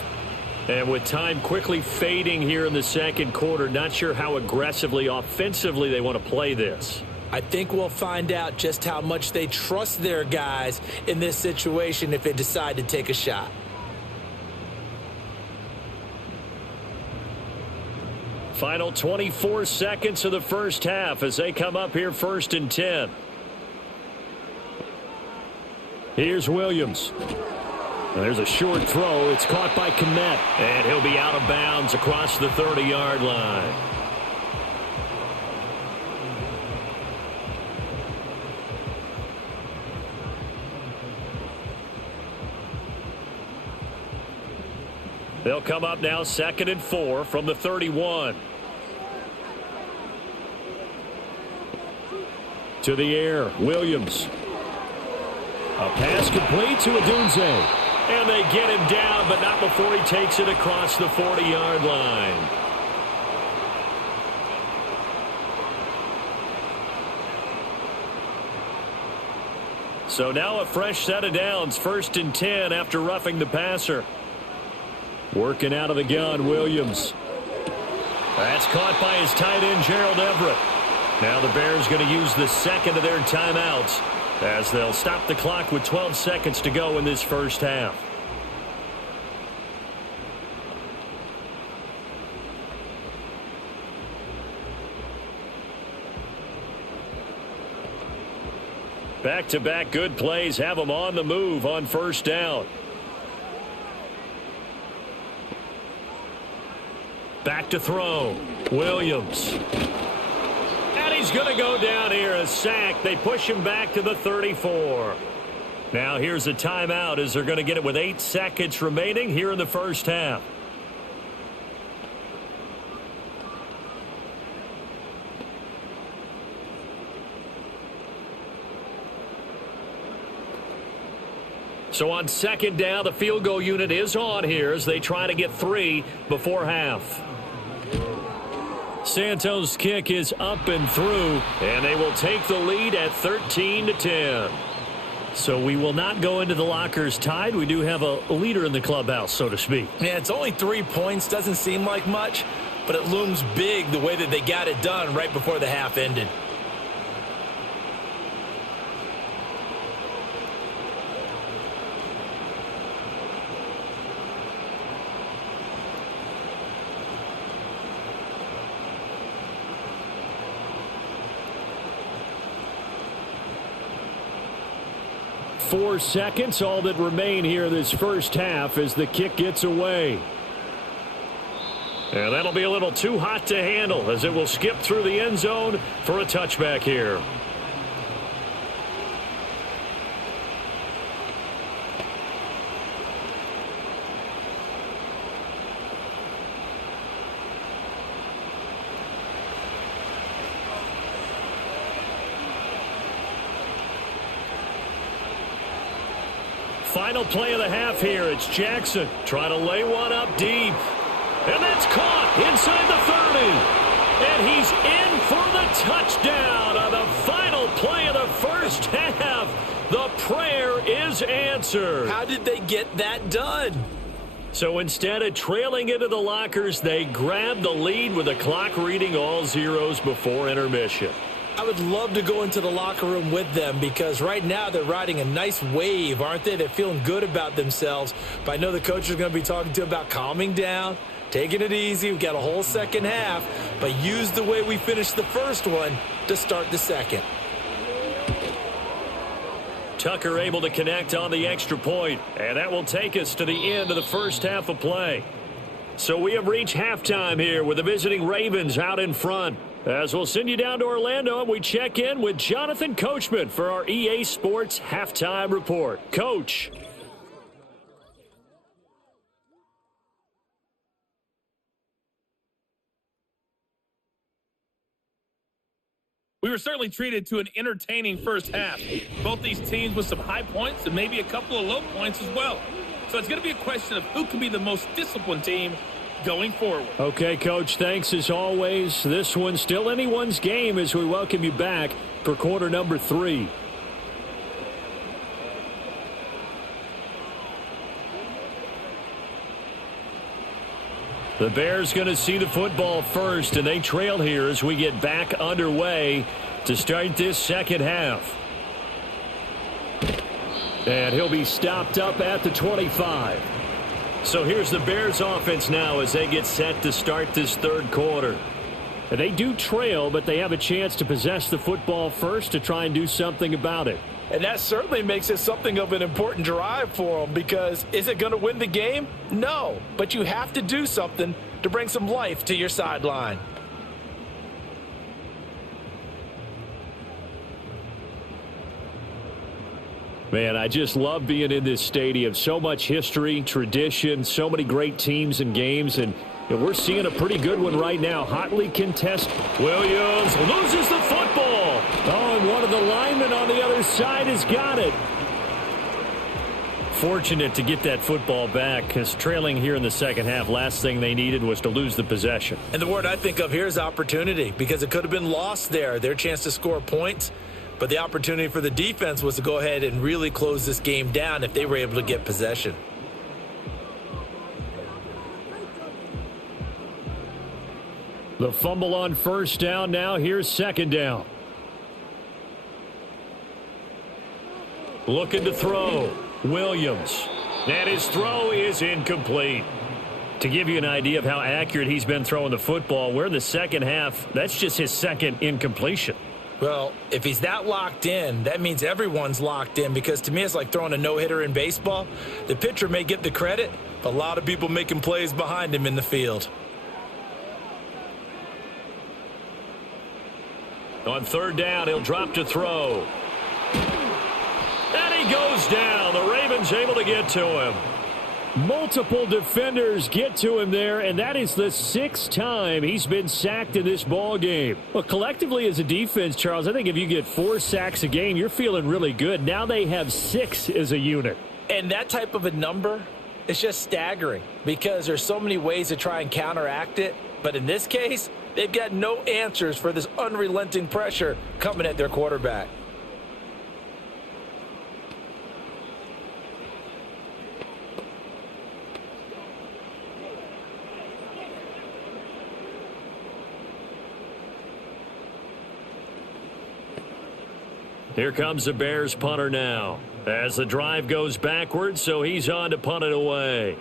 And with time quickly fading here in the second quarter, not sure how aggressively, offensively they want to play this. I think we'll find out just how much they trust their guys in this situation if they decide to take a shot. Final 24 seconds of the first half as they come up here 1st and 10. Here's Williams. There's a short throw. It's caught by Kmet, and he'll be out of bounds across the 30-yard line. They'll come up now 2nd and 4 from the 31. To the air, Williams. A pass complete to Odunze. And they get him down, but not before he takes it across the 40-yard line. So now a fresh set of downs, 1st and 10 after roughing the passer. Working out of the gun, Williams. That's caught by his tight end, Gerald Everett. Now the Bears going to use the second of their timeouts as they'll stop the clock with 12 seconds to go in this first half. Back-to-back good plays have them on the move on first down. Back to throw. Williams. And he's going to go down here, a sack. They push him back to the 34. Now here's a timeout as they're going to get it with 8 seconds remaining here in the first half. So on second down, the field goal unit is on here as they try to get 3 before half. Santos' kick is up and through, and they will take the lead at 13-10. So we will not go into the lockers tied. We do have a leader in the clubhouse, so to speak. Yeah, it's only 3 points. Doesn't seem like much, but it looms big the way that they got it done right before the half ended. Four seconds, all that remain here this first half as the kick gets away. And that'll be a little too hot to handle as it will skip through the end zone for a touchback here. Final play of the half here. It's Jackson trying to lay one up deep. And that's caught inside the 30. And he's in for the touchdown on the final play of the first half. The prayer is answered. How did they get that done? So instead of trailing into the lockers, they grabbed the lead with the clock reading all zeros before intermission. I would love to go into the locker room with them because right now they're riding a nice wave, aren't they? They're feeling good about themselves. But I know the coach is going to be talking to them about calming down, taking it easy. We've got a whole second half, but use the way we finished the first one to start the second. Tucker able to connect on the extra point, and that will take us to the end of the first half of play. So we have reached halftime here with the visiting Ravens out in front. As we'll send you down to Orlando, and we check in with Jonathan Coachman for our EA Sports Halftime Report. Coach. We were certainly treated to an entertaining first half. Both these teams with some high points and maybe a couple of low points as well. So it's going to be a question of who can be the most disciplined team going forward. Okay, Coach, thanks as always. This one's still anyone's game as we welcome you back for quarter number 3. The Bears going to see the football first, and they trail here as we get back underway to start this second half. And he'll be stopped up at the 25. So here's the Bears offense now as they get set to start this third quarter. And they do trail, but they have a chance to possess the football first to try and do something about it. And that certainly makes it something of an important drive for them because is it going to win the game? No, but you have to do something to bring some life to your sideline. Man, I just love being in this stadium. So much history, tradition, so many great teams and games, and we're seeing a pretty good one right now. Hotly contested. Williams loses the football. Oh, and one of the linemen on the other side has got it. Fortunate to get that football back because trailing here in the second half, last thing they needed was to lose the possession. And the word I think of here is opportunity because it could have been lost there. Their chance to score points. But the opportunity for the defense was to go ahead and really close this game down if they were able to get possession. The fumble on first down. Now here's second down. Looking to throw. Williams. And his throw is incomplete. To give you an idea of how accurate he's been throwing the football, we're in the second half. That's just his second incompletion. Well, if he's that locked in, that means everyone's locked in, because to me it's like throwing a no-hitter in baseball. The pitcher may get the credit, but a lot of people making plays behind him in the field. On third down, he'll drop to throw. And he goes down. The Ravens able to get to him. Multiple defenders get to him there, and that is the sixth time he's been sacked in this ball game. Well, collectively as a defense, Charles, I think if you get 4 sacks a game, you're feeling really good. Now they have 6 as a unit. And that type of a number is just staggering, because there's so many ways to try and counteract it. But in this case, they've got no answers for this unrelenting pressure coming at their quarterback. Here comes the Bears punter now. As the drive goes backwards, so he's on to punt it away.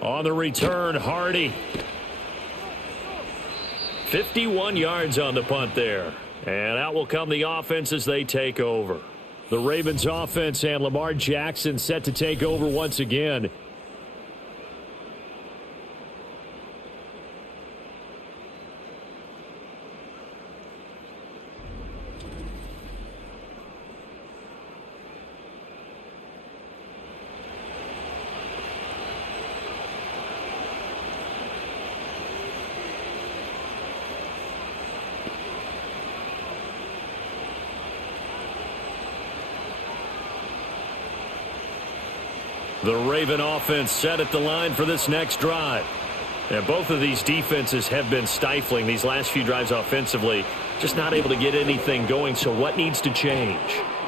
On the return, Hardy. 51 yards on the punt there. And out will come the offense as they take over. The Ravens offense and Lamar Jackson set to take over once again. The Raven offense set at the line for this next drive. And both of these defenses have been stifling these last few drives offensively. Just not able to get anything going, so what needs to change?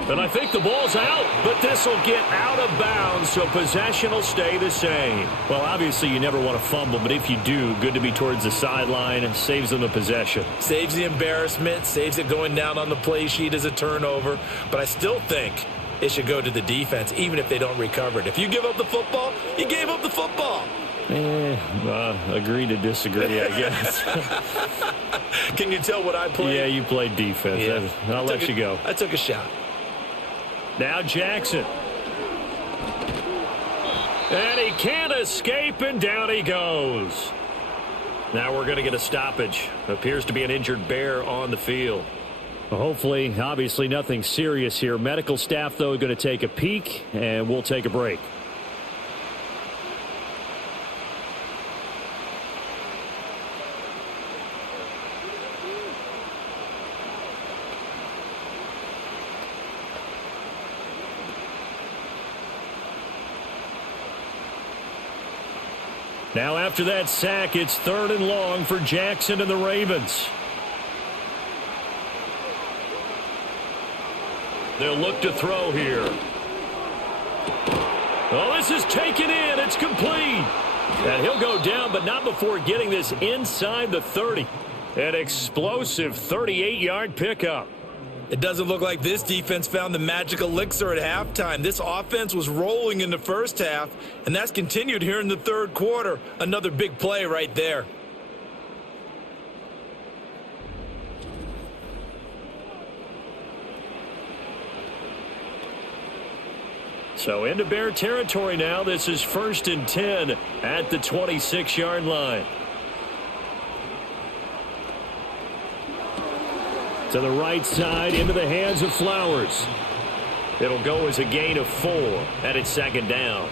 And I think the ball's out, but this will get out of bounds, so possession will stay the same. Well, obviously you never want to fumble, but if you do, good to be towards the sideline and saves them the possession. Saves the embarrassment, saves it going down on the play sheet as a turnover, but I still think it should go to the defense, even if they don't recover it. If you give up the football, you gave up the football. Agree to disagree, I guess. Can you tell what I played? Yeah, you played defense. Yeah. I'll let you go. I took a shot. Now Jackson. And he can't escape, and down he goes. Now we're going to get a stoppage. Appears to be an injured Bear on the field. Hopefully, obviously nothing serious here. Medical staff, though, going to take a peek, and we'll take a break. Now after that sack, it's 3rd and long for Jackson and the Ravens. They'll look to throw here. Oh, this is taken in. It's complete. And he'll go down, but not before getting this inside the 30. An explosive 38-yard pickup. It doesn't look like this defense found the magic elixir at halftime. This offense was rolling in the first half, and that's continued here in the third quarter. Another big play right there. So into Bear territory now. This is 1st and 10 at the 26-yard line. To the right side, into the hands of Flowers. It'll go as a gain of 4, and it's 2nd down.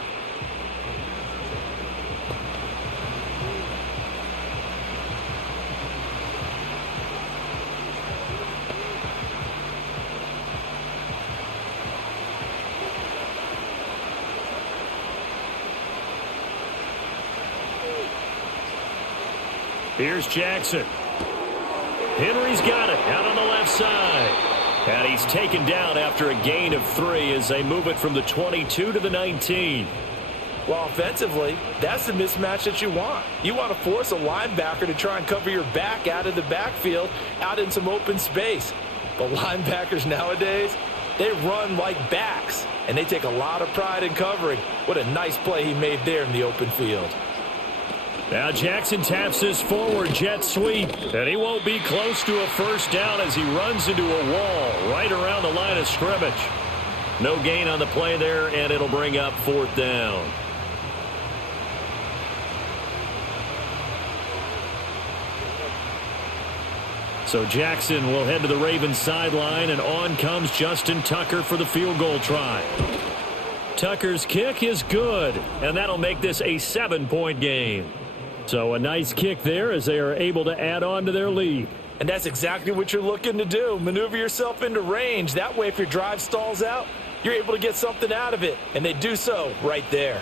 Here's Jackson. Henry's got it out on the left side. And he's taken down after a gain of 3 as they move it from the 22 to the 19. Well, offensively, that's the mismatch that you want. You want to force a linebacker to try and cover your back out of the backfield, out in some open space. But linebackers nowadays, they run like backs, and they take a lot of pride in covering. What a nice play he made there in the open field. Now Jackson taps this forward jet sweep, and he won't be close to a first down as he runs into a wall right around the line of scrimmage. No gain on the play there, and it'll bring up 4th down. So Jackson will head to the Ravens sideline, and on comes Justin Tucker for the field goal try. Tucker's kick is good, and that'll make this a 7-point game. So a nice kick there as they are able to add on to their lead. And that's exactly what you're looking to do. Maneuver yourself into range. That way, if your drive stalls out, you're able to get something out of it. And they do so right there.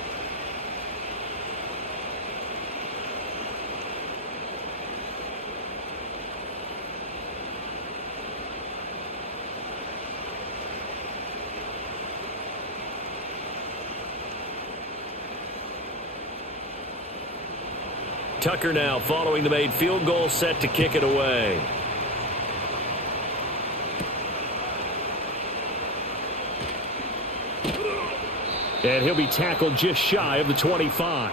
Tucker now following the made field goal, set to kick it away. And he'll be tackled just shy of the 25.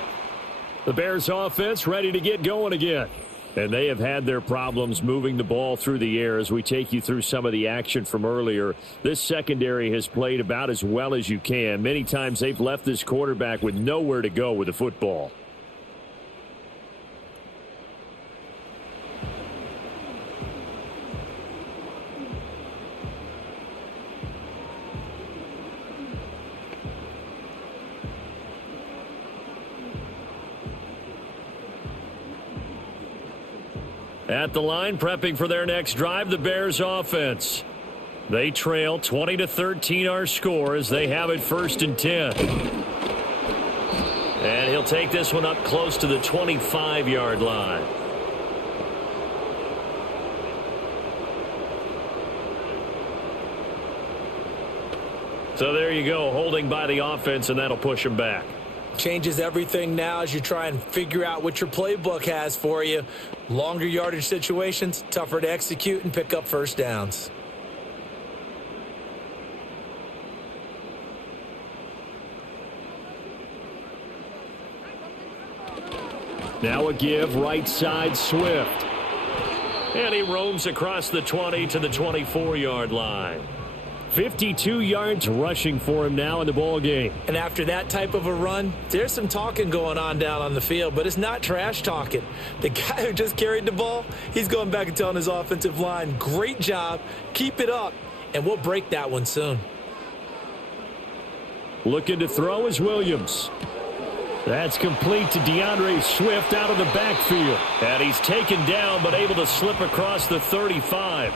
The Bears offense ready to get going again. And they have had their problems moving the ball through the air as we take you through some of the action from earlier. This secondary has played about as well as you can. Many times they've left this quarterback with nowhere to go with the football. At the line, prepping for their next drive, the Bears offense. They trail 20-13 our score as they have it 1st and 10. And he'll take this one up close to the 25-yard line. So there you go, holding by the offense, and that'll push him back. Changes everything now as you try and figure out what your playbook has for you. Longer yardage situations, tougher to execute and pick up first downs. Now a give, right side, Swift. And he roams across the 20 to the 24-yard line. 52 yards rushing for him now in the ball game. And after that type of a run, there's some talking going on down on the field, but it's not trash talking. The guy who just carried the ball, he's going back and telling his offensive line, great job, keep it up, and we'll break that one soon. Looking to throw is Williams. That's complete to DeAndre Swift out of the backfield. And he's taken down but able to slip across the 35.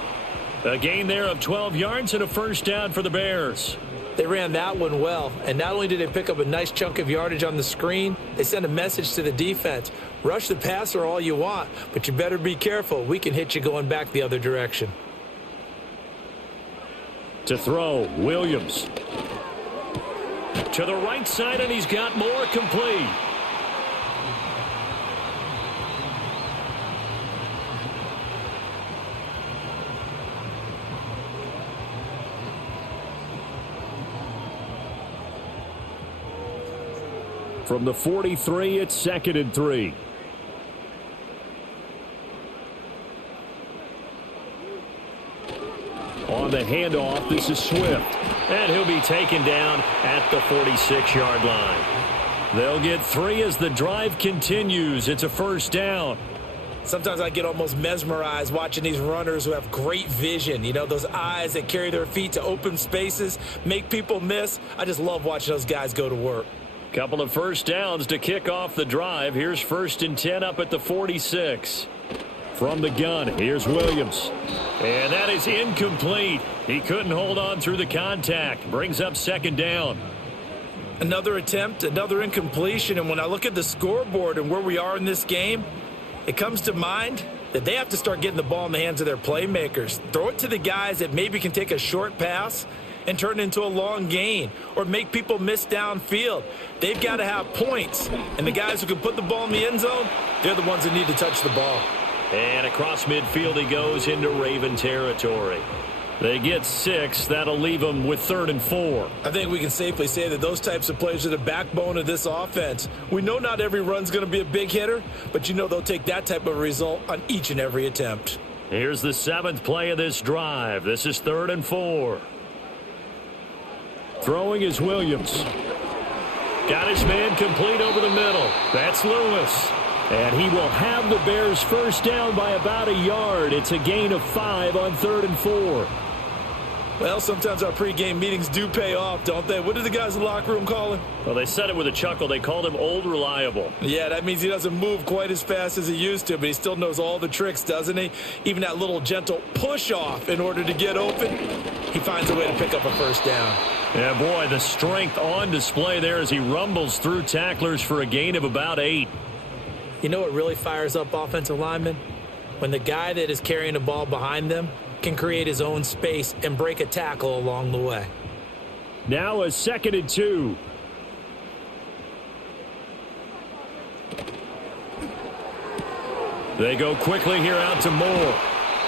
A gain there of 12 yards and a first down for the Bears. They ran that one well, and not only did they pick up a nice chunk of yardage on the screen, they sent a message to the defense. Rush the passer all you want, but you better be careful. We can hit you going back the other direction. To throw, Williams. To the right side, and he's got more, complete. From the 43, it's 2nd and 3. On the handoff, this is Swift. And he'll be taken down at the 46-yard line. They'll get 3 as the drive continues. It's a first down. Sometimes I get almost mesmerized watching these runners who have great vision. You know, those eyes that carry their feet to open spaces, make people miss. I just love watching those guys go to work. Couple of first downs to kick off the drive. Here's 1st and 10 up at the 46. From the gun, here's Williams. And that is incomplete. He couldn't hold on through the contact. Brings up 2nd down. Another attempt, another incompletion. And when I look at the scoreboard and where we are in this game, it comes to mind that they have to start getting the ball in the hands of their playmakers. Throw it to the guys that maybe can take a short pass and turn it into a long gain or make people miss downfield. They've got to have points, and the guys who can put the ball in the end zone, they're the ones that need to touch the ball. And across midfield he goes into Raven territory. They get 6. That'll leave them with 3rd and 4. I think we can safely say that those types of plays are the backbone of this offense. We know not every run's going to be a big hitter, but you know they'll take that type of result on each and every attempt. Here's the 7th play of this drive. This is 3rd and 4. Throwing is Williams. Got his man complete over the middle. That's Lewis. And he will have the Bears first down by about a yard. It's a gain of 5 on 3rd and 4. Well, sometimes our pregame meetings do pay off, don't they? What did the guys in the locker room call him? Well, they said it with a chuckle. They called him Old Reliable. Yeah, that means he doesn't move quite as fast as he used to, but he still knows all the tricks, doesn't he? Even that little gentle push-off in order to get open, he finds a way to pick up a first down. Yeah, boy, the strength on display there as he rumbles through tacklers for a gain of about 8. You know what really fires up offensive linemen? When the guy that is carrying the ball behind them can create his own space and break a tackle along the way. Now a 2nd and 2. They go quickly here out to Moore.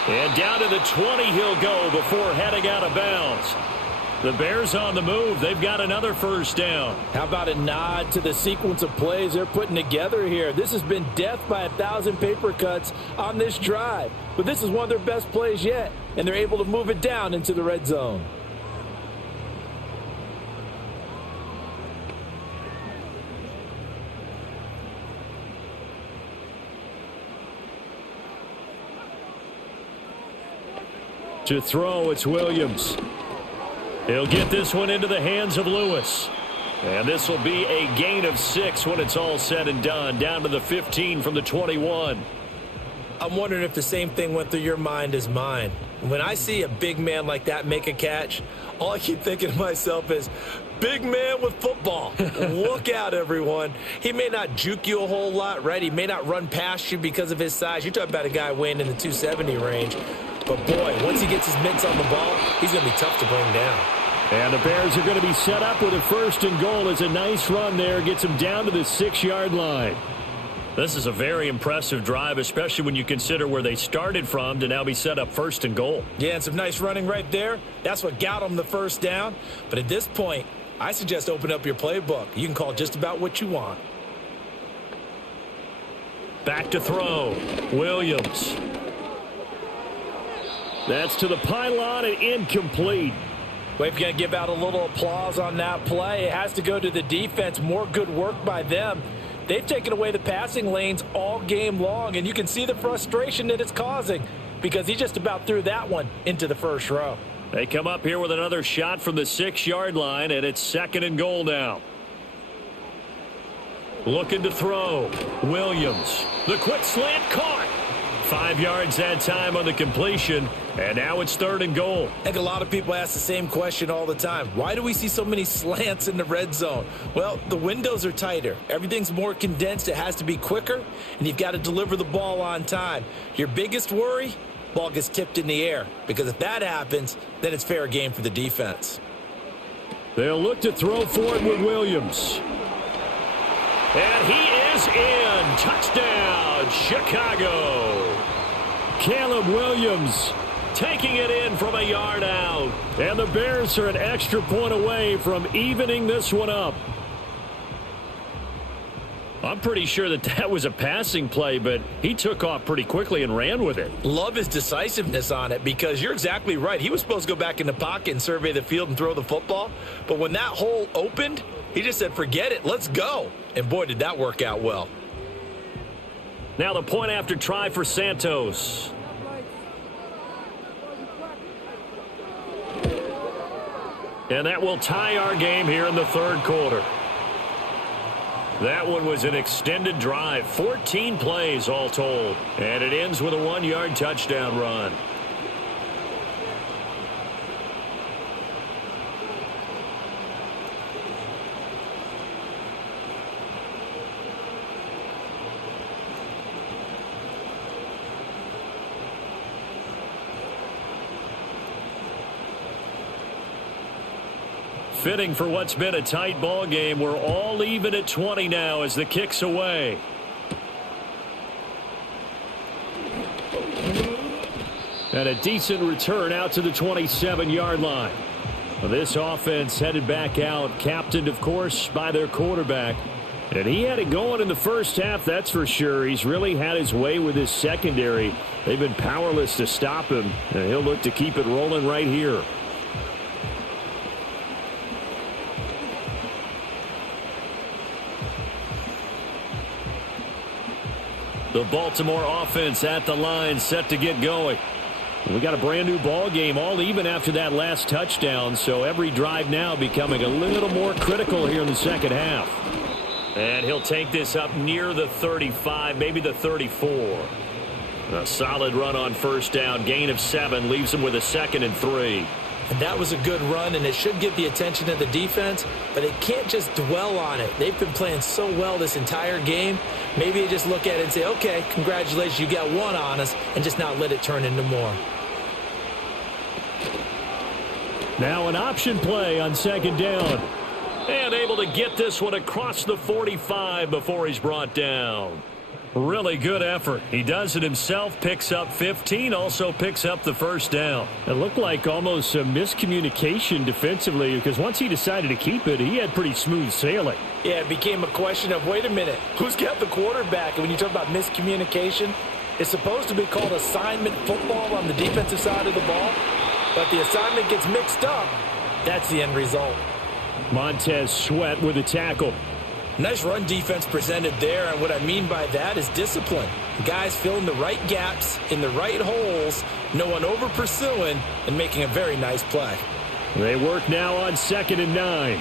And down to the 20 he'll go before heading out of bounds. The Bears on the move. They've got another first down. How about a nod to the sequence of plays they're putting together here? This has been death by 1,000 paper cuts on this drive. But this is one of their best plays yet, and they're able to move it down into the red zone. To throw, it's Williams. He'll get this one into the hands of Lewis. And this will be a gain of 6 when it's all said and done. Down to the 15 from the 21. I'm wondering if the same thing went through your mind as mine. When I see a big man like that make a catch, all I keep thinking to myself is, big man with football. Look out, everyone. He may not juke you a whole lot, right? He may not run past you because of his size. You're talking about a guy weighing in the 270 range. But, boy, once he gets his mitts on the ball, he's going to be tough to bring down. And the Bears are going to be set up with a 1st and goal as a nice run there. Gets him down to the 6-yard line. This is a very impressive drive, especially when you consider where they started from to now be set up 1st and goal. Yeah, and some nice running right there. That's what got them the first down. But at this point, I suggest open up your playbook. You can call just about what you want. Back to throw. Williams. That's to the pylon and incomplete. Well, if you're going to give out a little applause on that play, it has to go to the defense. More good work by them. They've taken away the passing lanes all game long, and you can see the frustration that it's causing because he just about threw that one into the first row. They come up here with another shot from the 6-yard line, and it's 2nd and goal now. Looking to throw. Williams. The quick slant caught. 5 yards that time on the completion, and now it's 3rd and goal. I think a lot of people ask the same question all the time. Why do we see so many slants in the red zone? Well, the windows are tighter. Everything's more condensed. It has to be quicker, and you've got to deliver the ball on time. Your biggest worry? Ball gets tipped in the air, because if that happens, then it's fair game for the defense. They'll look to throw for it with Williams. And he is in. Touchdown, Chicago. Caleb Williams taking it in from a yard out. And the Bears are an extra point away from evening this one up. I'm pretty sure that was a passing play, but he took off pretty quickly and ran with it. Love his decisiveness on it because you're exactly right. He was supposed to go back in the pocket and survey the field and throw the football. But when that hole opened, he just said, forget it, let's go. And boy, did that work out well. Now the point after try for Santos. And that will tie our game here in the 3rd quarter. That one was an extended drive, 14 plays all told. And it ends with a 1-yard touchdown run. fitting for what's been a tight ball game. We're all even at 20 now as the kick's away. And a decent return out to the 27-yard line. Well, this offense headed back out, captained, of course, by their quarterback. And he had it going in the first half, that's for sure. He's really had his way with his secondary. They've been powerless to stop him, and he'll look to keep it rolling right here. The Baltimore offense at the line, set to get going. We got a brand new ball game, all even after that last touchdown, so every drive now becoming a little more critical here in the second half. And he'll take this up near the 35, maybe the 34. A solid run on first down, gain of 7, leaves him with a 2nd and 3. And that was a good run, and it should get the attention of the defense, but it can't just dwell on it. They've been playing so well this entire game. Maybe you just look at it and say, okay, congratulations, you got one on us, and just not let it turn into more. Now an option play on 2nd down. And able to get this one across the 45 before he's brought down. Really good effort. He does it himself, picks up 15, also picks up the first down. It looked like almost a miscommunication defensively because once he decided to keep it, he had pretty smooth sailing. Yeah, it became a question of, wait a minute, who's got the quarterback? And when you talk about miscommunication, it's supposed to be called assignment football on the defensive side of the ball. But the assignment gets mixed up. That's the end result. Montez Sweat with a tackle. Nice run defense presented there, and what I mean by that is discipline. The guys filling the right gaps in the right holes, no one over pursuing, and making a very nice play. They work now on 2nd and 9.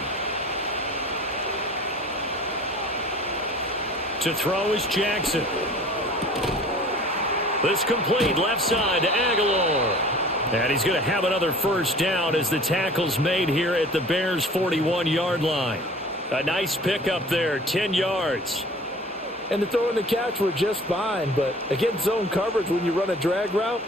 To throw is Jackson. This complete left side to Aguilar. And he's going to have another first down as the tackle's made here at the Bears' 41-yard line. A nice pickup there, 10 yards. And the throw and the catch were just fine, but against zone coverage when you run a drag route,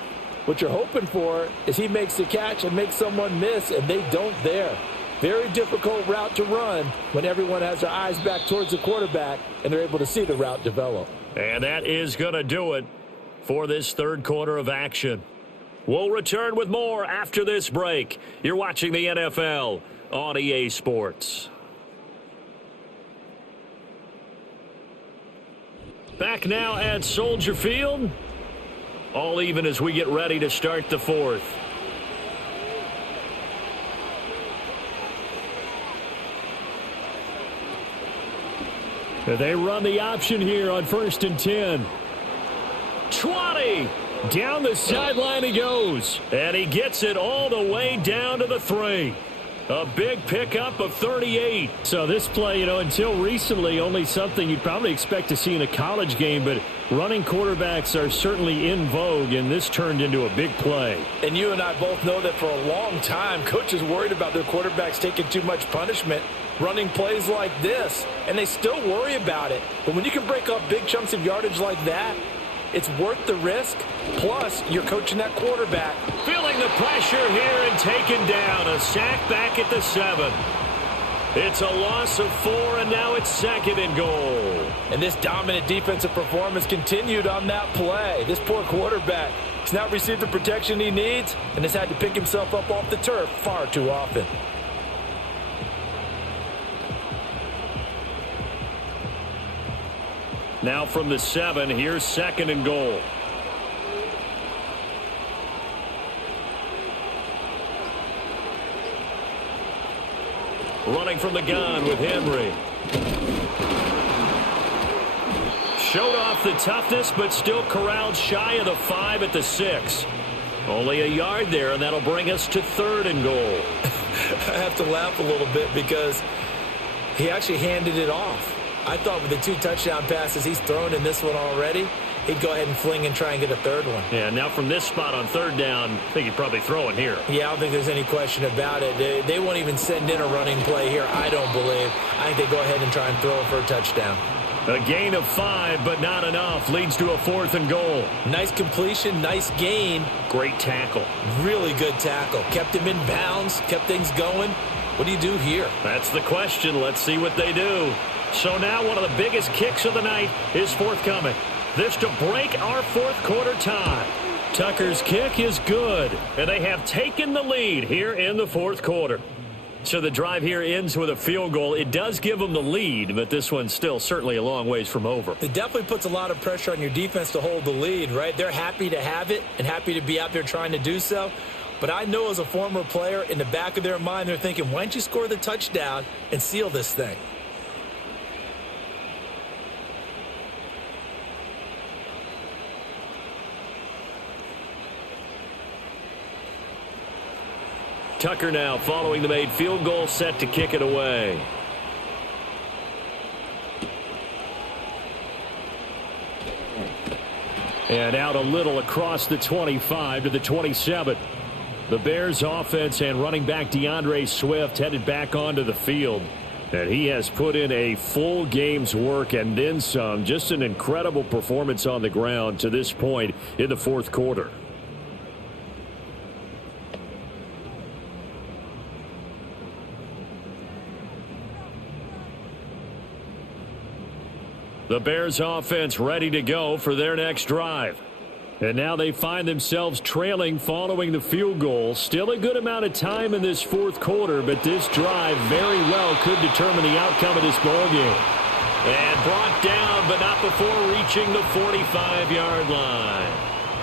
what you're hoping for is he makes the catch and makes someone miss, and they don't there. Very difficult route to run when everyone has their eyes back towards the quarterback and they're able to see the route develop. And that is going to do it for this third quarter of action. We'll return with more after this break. You're watching the NFL on EA Sports. Back now at Soldier Field. All even as we get ready to start the fourth. They run the option here on 1st and 10. 20. Down the sideline he goes. And he gets it all the way down to the 3. A big pickup of 38. So this play, until recently, only something you'd probably expect to see in a college game, but running quarterbacks are certainly in vogue, and this turned into a big play. And you and I both know that for a long time, coaches worried about their quarterbacks taking too much punishment, running plays like this, and they still worry about it. But when you can break up big chunks of yardage like that, it's worth the risk. Plus, you're coaching that quarterback. Feeling the pressure here and taken down. A sack back at the 7. It's a loss of 4, and now it's 2nd and goal. And this dominant defensive performance continued on that play. This poor quarterback has not received the protection he needs and has had to pick himself up off the turf far too often. Now from the 7, here's 2nd and goal. Running from the gun with Henry. Showed off the toughness, but still corralled shy of the 5 at the 6. Only a yard there, and that'll bring us to 3rd and goal. I have to laugh a little bit because he actually handed it off. I thought with the 2 touchdown passes he's thrown in this one already, he'd go ahead and fling and try and get a 3rd one. Yeah, now from this spot on 3rd down, I think he'd probably throw it here. Yeah, I don't think there's any question about it. They won't even send in a running play here, I don't believe. I think they go ahead and try and throw it for a touchdown. A gain of 5, but not enough. Leads to a 4th and goal. Nice completion, nice gain. Great tackle. Really good tackle. Kept him in bounds, kept things going. What do you do here? That's the question. Let's see what they do. So now one of the biggest kicks of the night is forthcoming. This to break our fourth quarter tie. Tucker's kick is good, and they have taken the lead here in the fourth quarter. So the drive here ends with a field goal. It does give them the lead, but this one's still certainly a long ways from over. It definitely puts a lot of pressure on your defense to hold the lead, right? They're happy to have it and happy to be out there trying to do so. But I know as a former player, in the back of their mind, they're thinking, why don't you score the touchdown and seal this thing? Tucker now following the made field goal, set to kick it away. And out a little across the 25 to the 27. The Bears offense and running back DeAndre Swift headed back onto the field. And he has put in a full game's work and then some. Just an incredible performance on the ground to this point in the fourth quarter. The Bears offense ready to go for their next drive. And now they find themselves trailing following the field goal. Still a good amount of time in this fourth quarter, but this drive very well could determine the outcome of this ballgame. And brought down, but not before reaching the 45-yard line.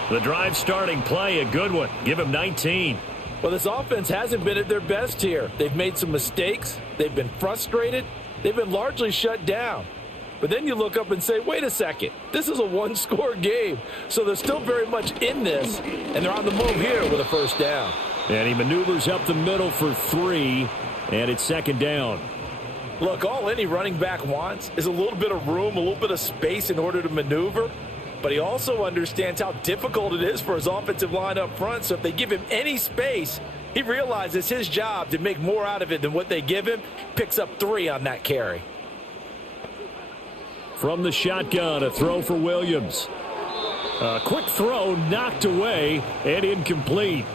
The drive starting play, a good one. Give him 19. Well, this offense hasn't been at their best here. They've made some mistakes. They've been frustrated. They've been largely shut down. But then you look up and say, wait a second, this is a one-score game. So they're still very much in this, and they're on the move here with a first down. And he maneuvers up the middle for 3, and it's second down. Look, all any running back wants is a little bit of room, a little bit of space in order to maneuver. But he also understands how difficult it is for his offensive line up front. So if they give him any space, he realizes his job to make more out of it than what they give him. Picks up 3 on that carry. From the shotgun, a throw for Williams. A quick throw knocked away and incomplete.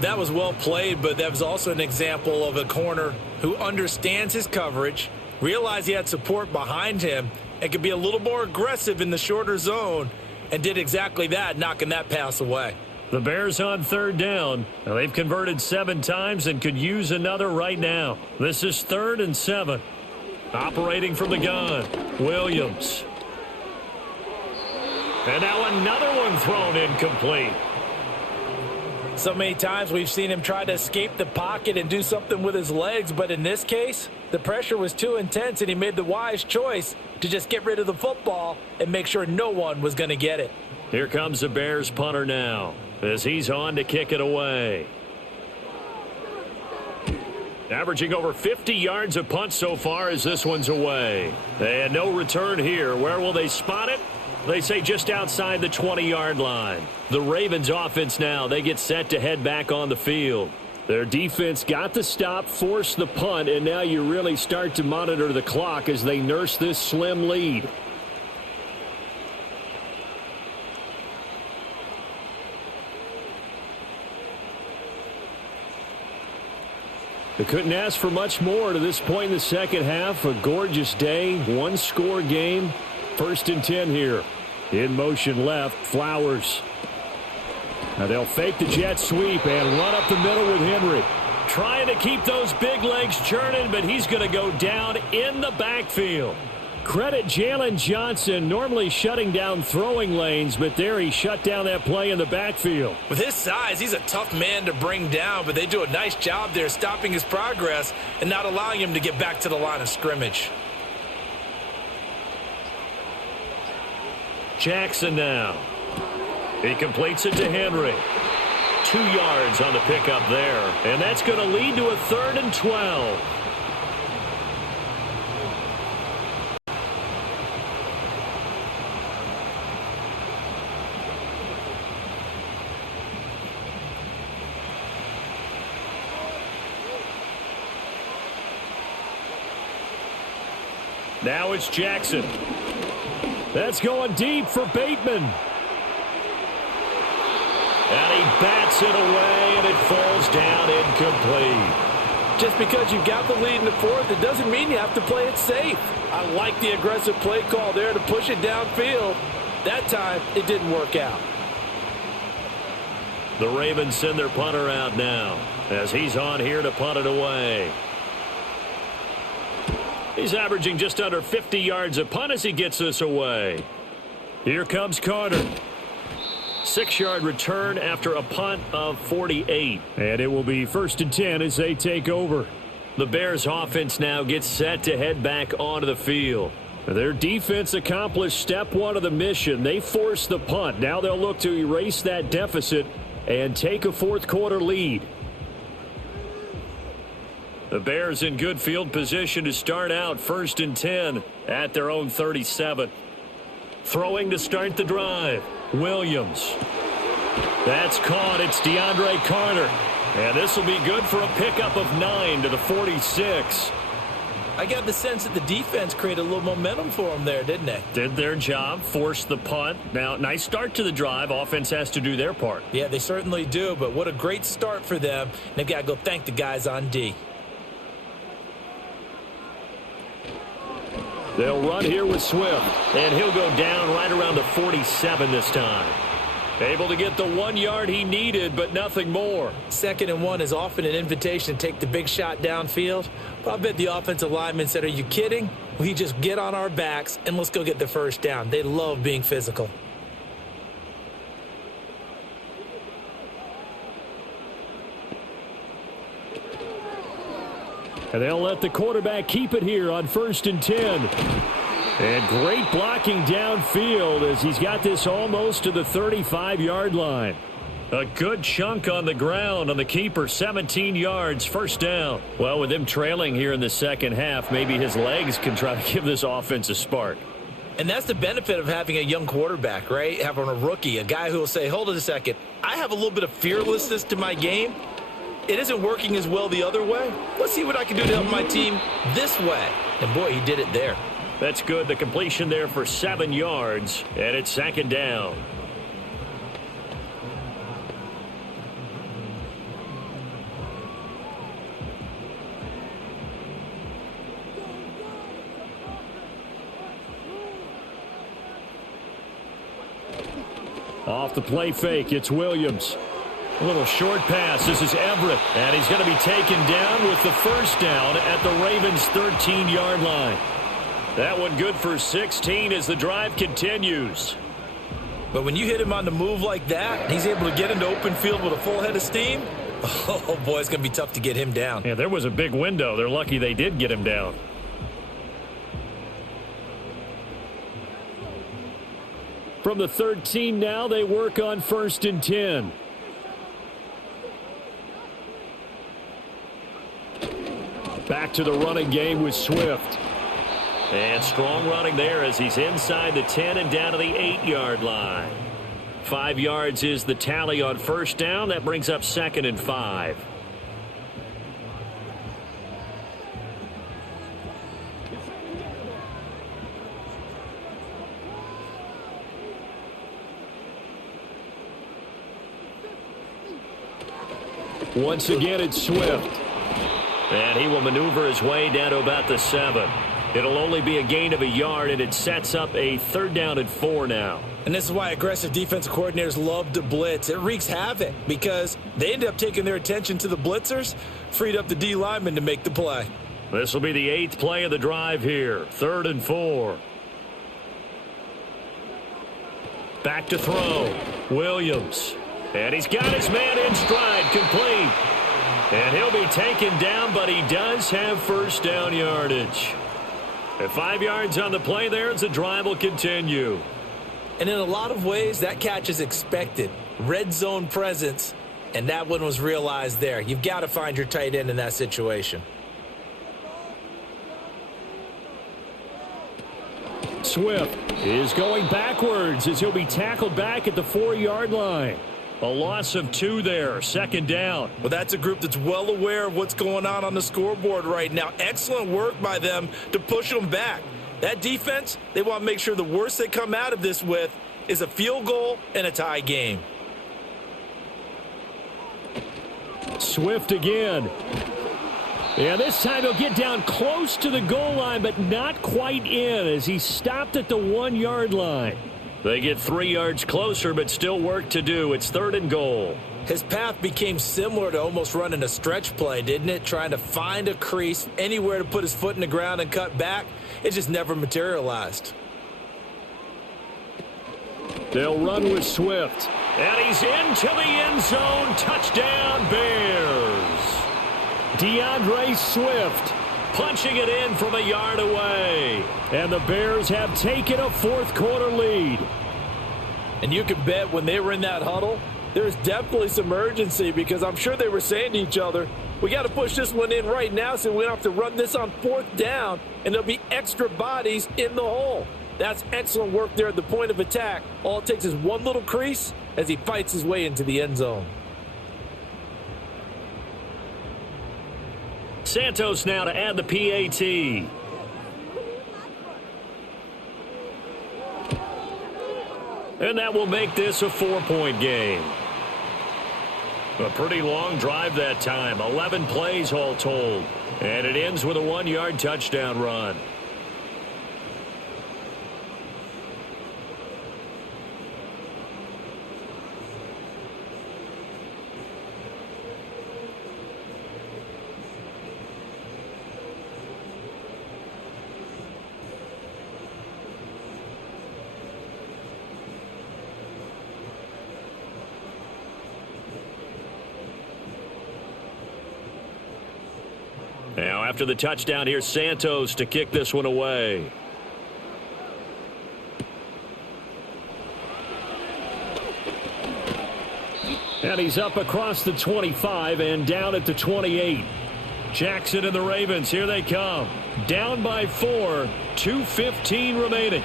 That was well played, but that was also an example of a corner who understands his coverage, realized he had support behind him, and could be a little more aggressive in the shorter zone, and did exactly that, knocking that pass away. The Bears on third down. Now they've converted 7 times and could use another right now. This is 3rd and 7. Operating from the gun, Williams. And now another one thrown incomplete. So many times we've seen him try to escape the pocket and do something with his legs, but in this case, the pressure was too intense and he made the wise choice to just get rid of the football and make sure no one was going to get it. Here comes the Bears punter now as he's on to kick it away. Averaging over 50 yards a punt so far as this one's away. And no return here. Where will they spot it? They say just outside the 20-yard line. The Ravens offense now, they get set to head back on the field. Their defense got the stop, forced the punt, and now you really start to monitor the clock as they nurse this slim lead. They couldn't ask for much more to this point in the second half. A gorgeous day, one-score game. 1st and 10 here. In motion left, Flowers. Now they'll fake the jet sweep and run up the middle with Henry. Trying to keep those big legs churning, but he's going to go down in the backfield. Credit Jalen Johnson, normally shutting down throwing lanes, but there he shut down that play in the backfield. With his size, he's a tough man to bring down, but they do a nice job there stopping his progress and not allowing him to get back to the line of scrimmage. Jackson now. He completes it to Henry. 2 yards on the pickup there, and that's going to lead to a 3rd and 12. Now it's Jackson. That's going deep for Bateman. And he bats it away, and it falls down incomplete. Just because you've got the lead in the fourth, it doesn't mean you have to play it safe. I like the aggressive play call there to push it downfield. That time, it didn't work out. The Ravens send their punter out now as he's on here to punt it away. He's averaging just under 50 yards a punt as he gets this away. Here comes Carter. 6-yard return after a punt of 48. And it will be 1st and 10 as they take over. The Bears offense now gets set to head back onto the field. Their defense accomplished step one of the mission. They forced the punt. Now they'll look to erase that deficit and take a fourth-quarter lead. The Bears in good field position to start out 1st and 10 at their own 37. Throwing to start the drive, Williams. That's caught. It's DeAndre Carter. And this will be good for a pickup of 9 to the 46. I got the sense that the defense created a little momentum for them there, didn't they? Did their job, forced the punt. Now, nice start to the drive. Offense has to do their part. Yeah, they certainly do, but what a great start for them. They've got to go thank the guys on D. They'll run here with Swift. And he'll go down right around the 47 this time. Able to get the 1 yard he needed, but nothing more. 2nd and 1 is often an invitation to take the big shot downfield. But I bet the offensive lineman said, are you kidding? We just get on our backs and let's go get the first down. They love being physical. And they'll let the quarterback keep it here on 1st and 10. And great blocking downfield as he's got this almost to the 35-yard line. A good chunk on the ground on the keeper, 17 yards, first down. Well, with him trailing here in the second half, maybe his legs can try to give this offense a spark. And that's the benefit of having a young quarterback, right? Having a rookie, a guy who will say, hold it a second, I have a little bit of fearlessness to my game. It isn't working as well the other way. Let's see what I can do to help my team this way. And boy, he did it there. That's good. The completion there for 7 yards, and it's 2nd down. Off the play fake, it's Williams. A little short pass. This is Everett, and he's going to be taken down with the first down at the Ravens' 13-yard line. That one good for 16 as the drive continues. But when you hit him on the move like that, he's able to get into open field with a full head of steam. Oh, boy, it's going to be tough to get him down. Yeah, there was a big window. They're lucky they did get him down. From the 13 now, they work on 1st and 10. Back to the running game with Swift. And strong running there as he's inside the 10 and down to the 8-yard line. 5 yards is the tally on first down. That brings up 2nd and 5. Once again, it's Swift. And he will maneuver his way down to about the 7. It'll only be a gain of a yard, and it sets up a 3rd down and 4 now. And this is why aggressive defensive coordinators love to blitz. It wreaks havoc because they end up taking their attention to the blitzers, freed up the D lineman to make the play. This will be the 8th play of the drive here, 3rd and 4. Back to throw, Williams. And he's got his man in stride, complete. And he'll be taken down, but he does have first down yardage. And 5 yards on the play there as the drive will continue. And in a lot of ways, that catch is expected. Red zone presence, and that one was realized there. You've got to find your tight end in that situation. Swift is going backwards as he'll be tackled back at the 4-yard line. A loss of 2 there, 2nd down. Well, that's a group that's well aware of what's going on the scoreboard right now. Excellent work by them to push them back. That defense, they want to make sure the worst they come out of this with is a field goal and a tie game. Swift again. And this time he'll get down close to the goal line, but not quite in as he stopped at the 1-yard line. They get 3 yards closer, but still work to do. It's 3rd and goal. His path became similar to almost running a stretch play, didn't it? Trying to find a crease, anywhere to put his foot in the ground and cut back. It just never materialized. They'll run with Swift. And he's into the end zone. Touchdown, Bears. DeAndre Swift punching it in from a yard away. And the Bears have taken a 4th quarter lead. And you can bet when they were in that huddle, there's definitely some urgency because I'm sure they were saying to each other, we got to push this one in right now so we don't have to run this on 4th down, and there'll be extra bodies in the hole. That's excellent work there at the point of attack. All it takes is one little crease as he fights his way into the end zone. Santos now to add the PAT. And that will make this a 4-point game. A pretty long drive that time. 11 plays all told. And it ends with a 1-yard touchdown run. Now, after the touchdown, here's Santos to kick this one away. And he's up across the 25 and down at the 28. Jackson and the Ravens, here they come. Down by 4, 2:15 remaining.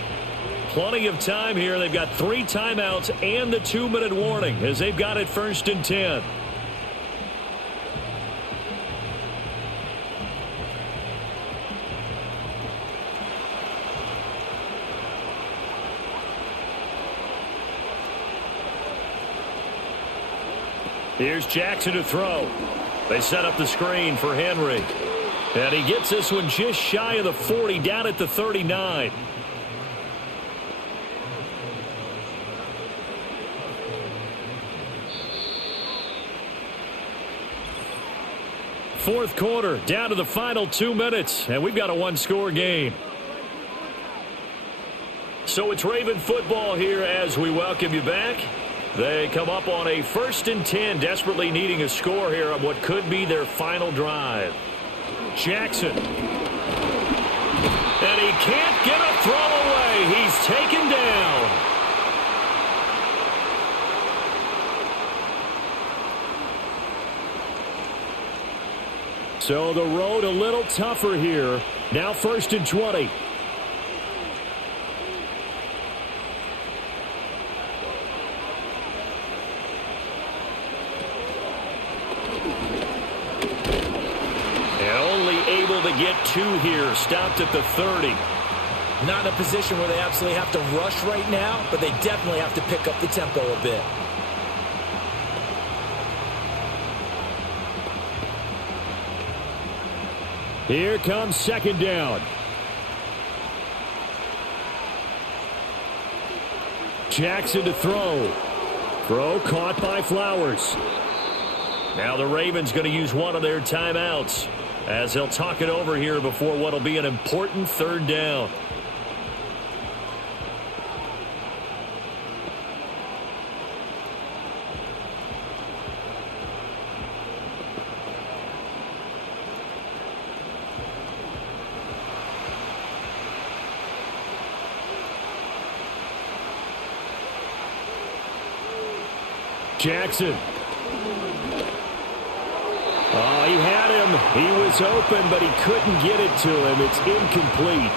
Plenty of time here. They've got 3 timeouts and the 2-minute warning as they've got it 1st and 10. Here's Jackson to throw. They set up the screen for Henry. And he gets this one just shy of the 40, down at the 39. Fourth quarter, down to the final 2 minutes, and we've got a 1-score game. So it's Raven football here as we welcome you back. They come up on a 1st and 10, desperately needing a score here on what could be their final drive. Jackson. And he can't get a throw away. He's taken down. So the road a little tougher here. Now 1st and 20. To get 2 here, stopped at the 30. Not in a position where they absolutely have to rush right now, but they definitely have to pick up the tempo a bit. Here comes 2nd down. Jackson to throw. Throw caught by Flowers. Now the Ravens going to use one of their timeouts as they'll talk it over here before what will be an important 3rd down. Jackson. Oh, he had him. He was open, but he couldn't get it to him. It's incomplete.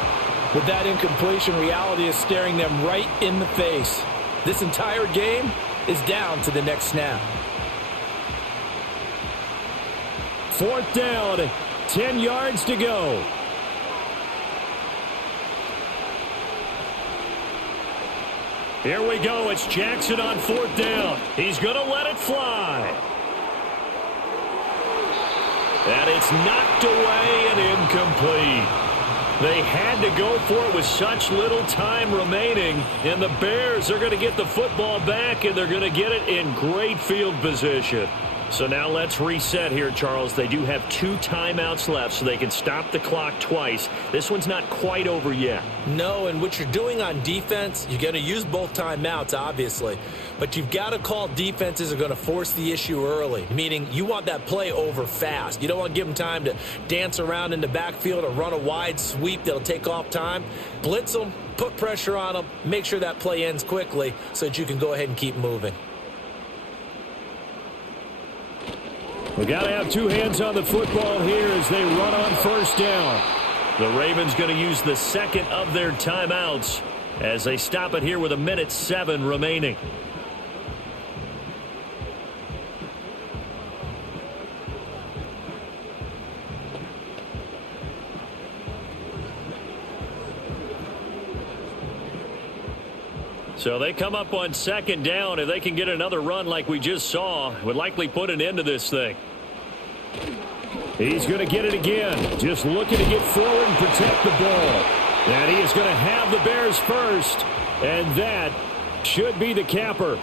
With that incompletion, reality is staring them right in the face. This entire game is down to the next snap. 4th down, 10 yards to go. Here we go. It's Jackson on 4th down. He's going to let it fly. And it's knocked away and incomplete. They had to go for it with such little time remaining. And the Bears are going to get the football back, and they're going to get it in great field position. So now let's reset here, Charles. They do have 2 timeouts left, so they can stop the clock twice. This one's not quite over yet. No, and what you're doing on defense, you're going to use both timeouts, obviously. But you've got to call defenses are going to force the issue early, meaning you want that play over fast. You don't want to give them time to dance around in the backfield or run a wide sweep that'll take off time. Blitz them, put pressure on them, make sure that play ends quickly so that you can go ahead and keep moving. We got to have 2 hands on the football here as they run on first down. The Ravens going to use the second of their timeouts as they stop it here with 1:07 remaining. So they come up on second down. If they can get another run like we just saw, would likely put an end to this thing. He's going to get it again. Just looking to get forward and protect the ball. And he is going to have the Bears first. And that should be the capper.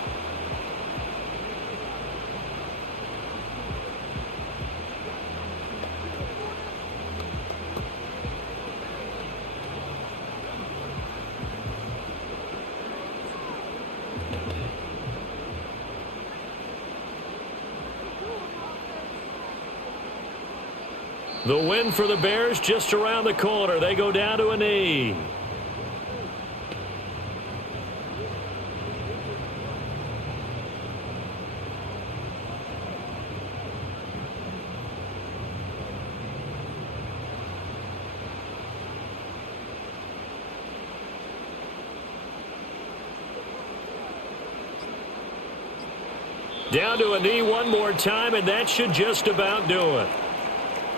The win for the Bears just around the corner. They go down to a knee. Down to a knee one more time, and that should just about do it.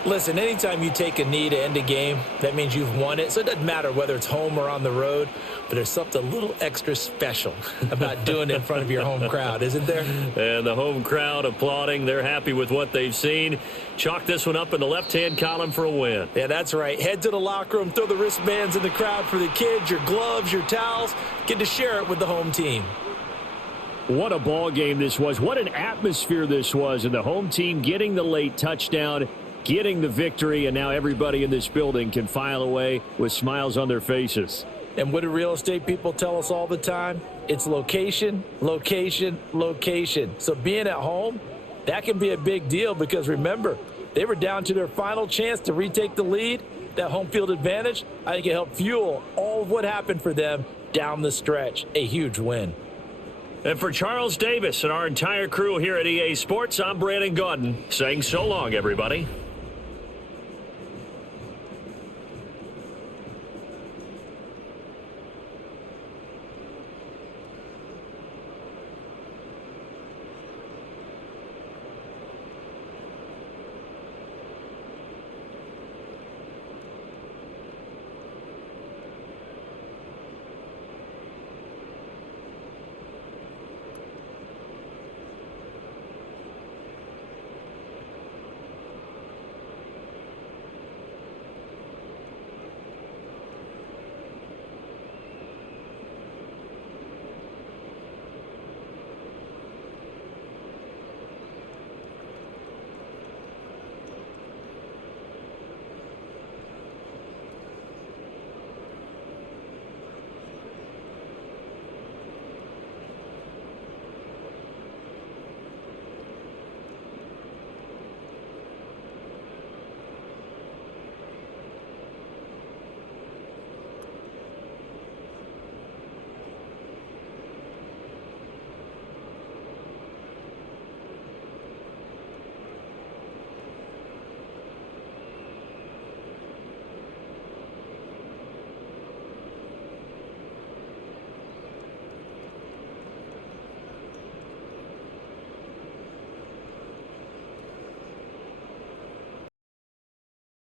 Listen, anytime you take a knee to end a game, that means you've won it. So it doesn't matter whether it's home or on the road, but there's something a little extra special about doing it in front of your home crowd, isn't there? And the home crowd applauding. They're happy with what they've seen. Chalk this one up in the left-hand column for a win. Yeah, that's right. Head to the locker room, throw the wristbands in the crowd for the kids, your gloves, your towels. Get to share it with the home team. What a ball game this was. What an atmosphere this was. And the home team getting the late touchdown, getting the victory, and now everybody in this building can file away with smiles on their faces. And what do real estate people tell us all the time? It's location, location, location. So being at home, that can be a big deal because remember, they were down to their final chance to retake the lead. That home field advantage, I think it helped fuel all of what happened for them down the stretch. A huge win. And for Charles Davis and our entire crew here at EA Sports, I'm Brandon Gaudin saying so long, everybody.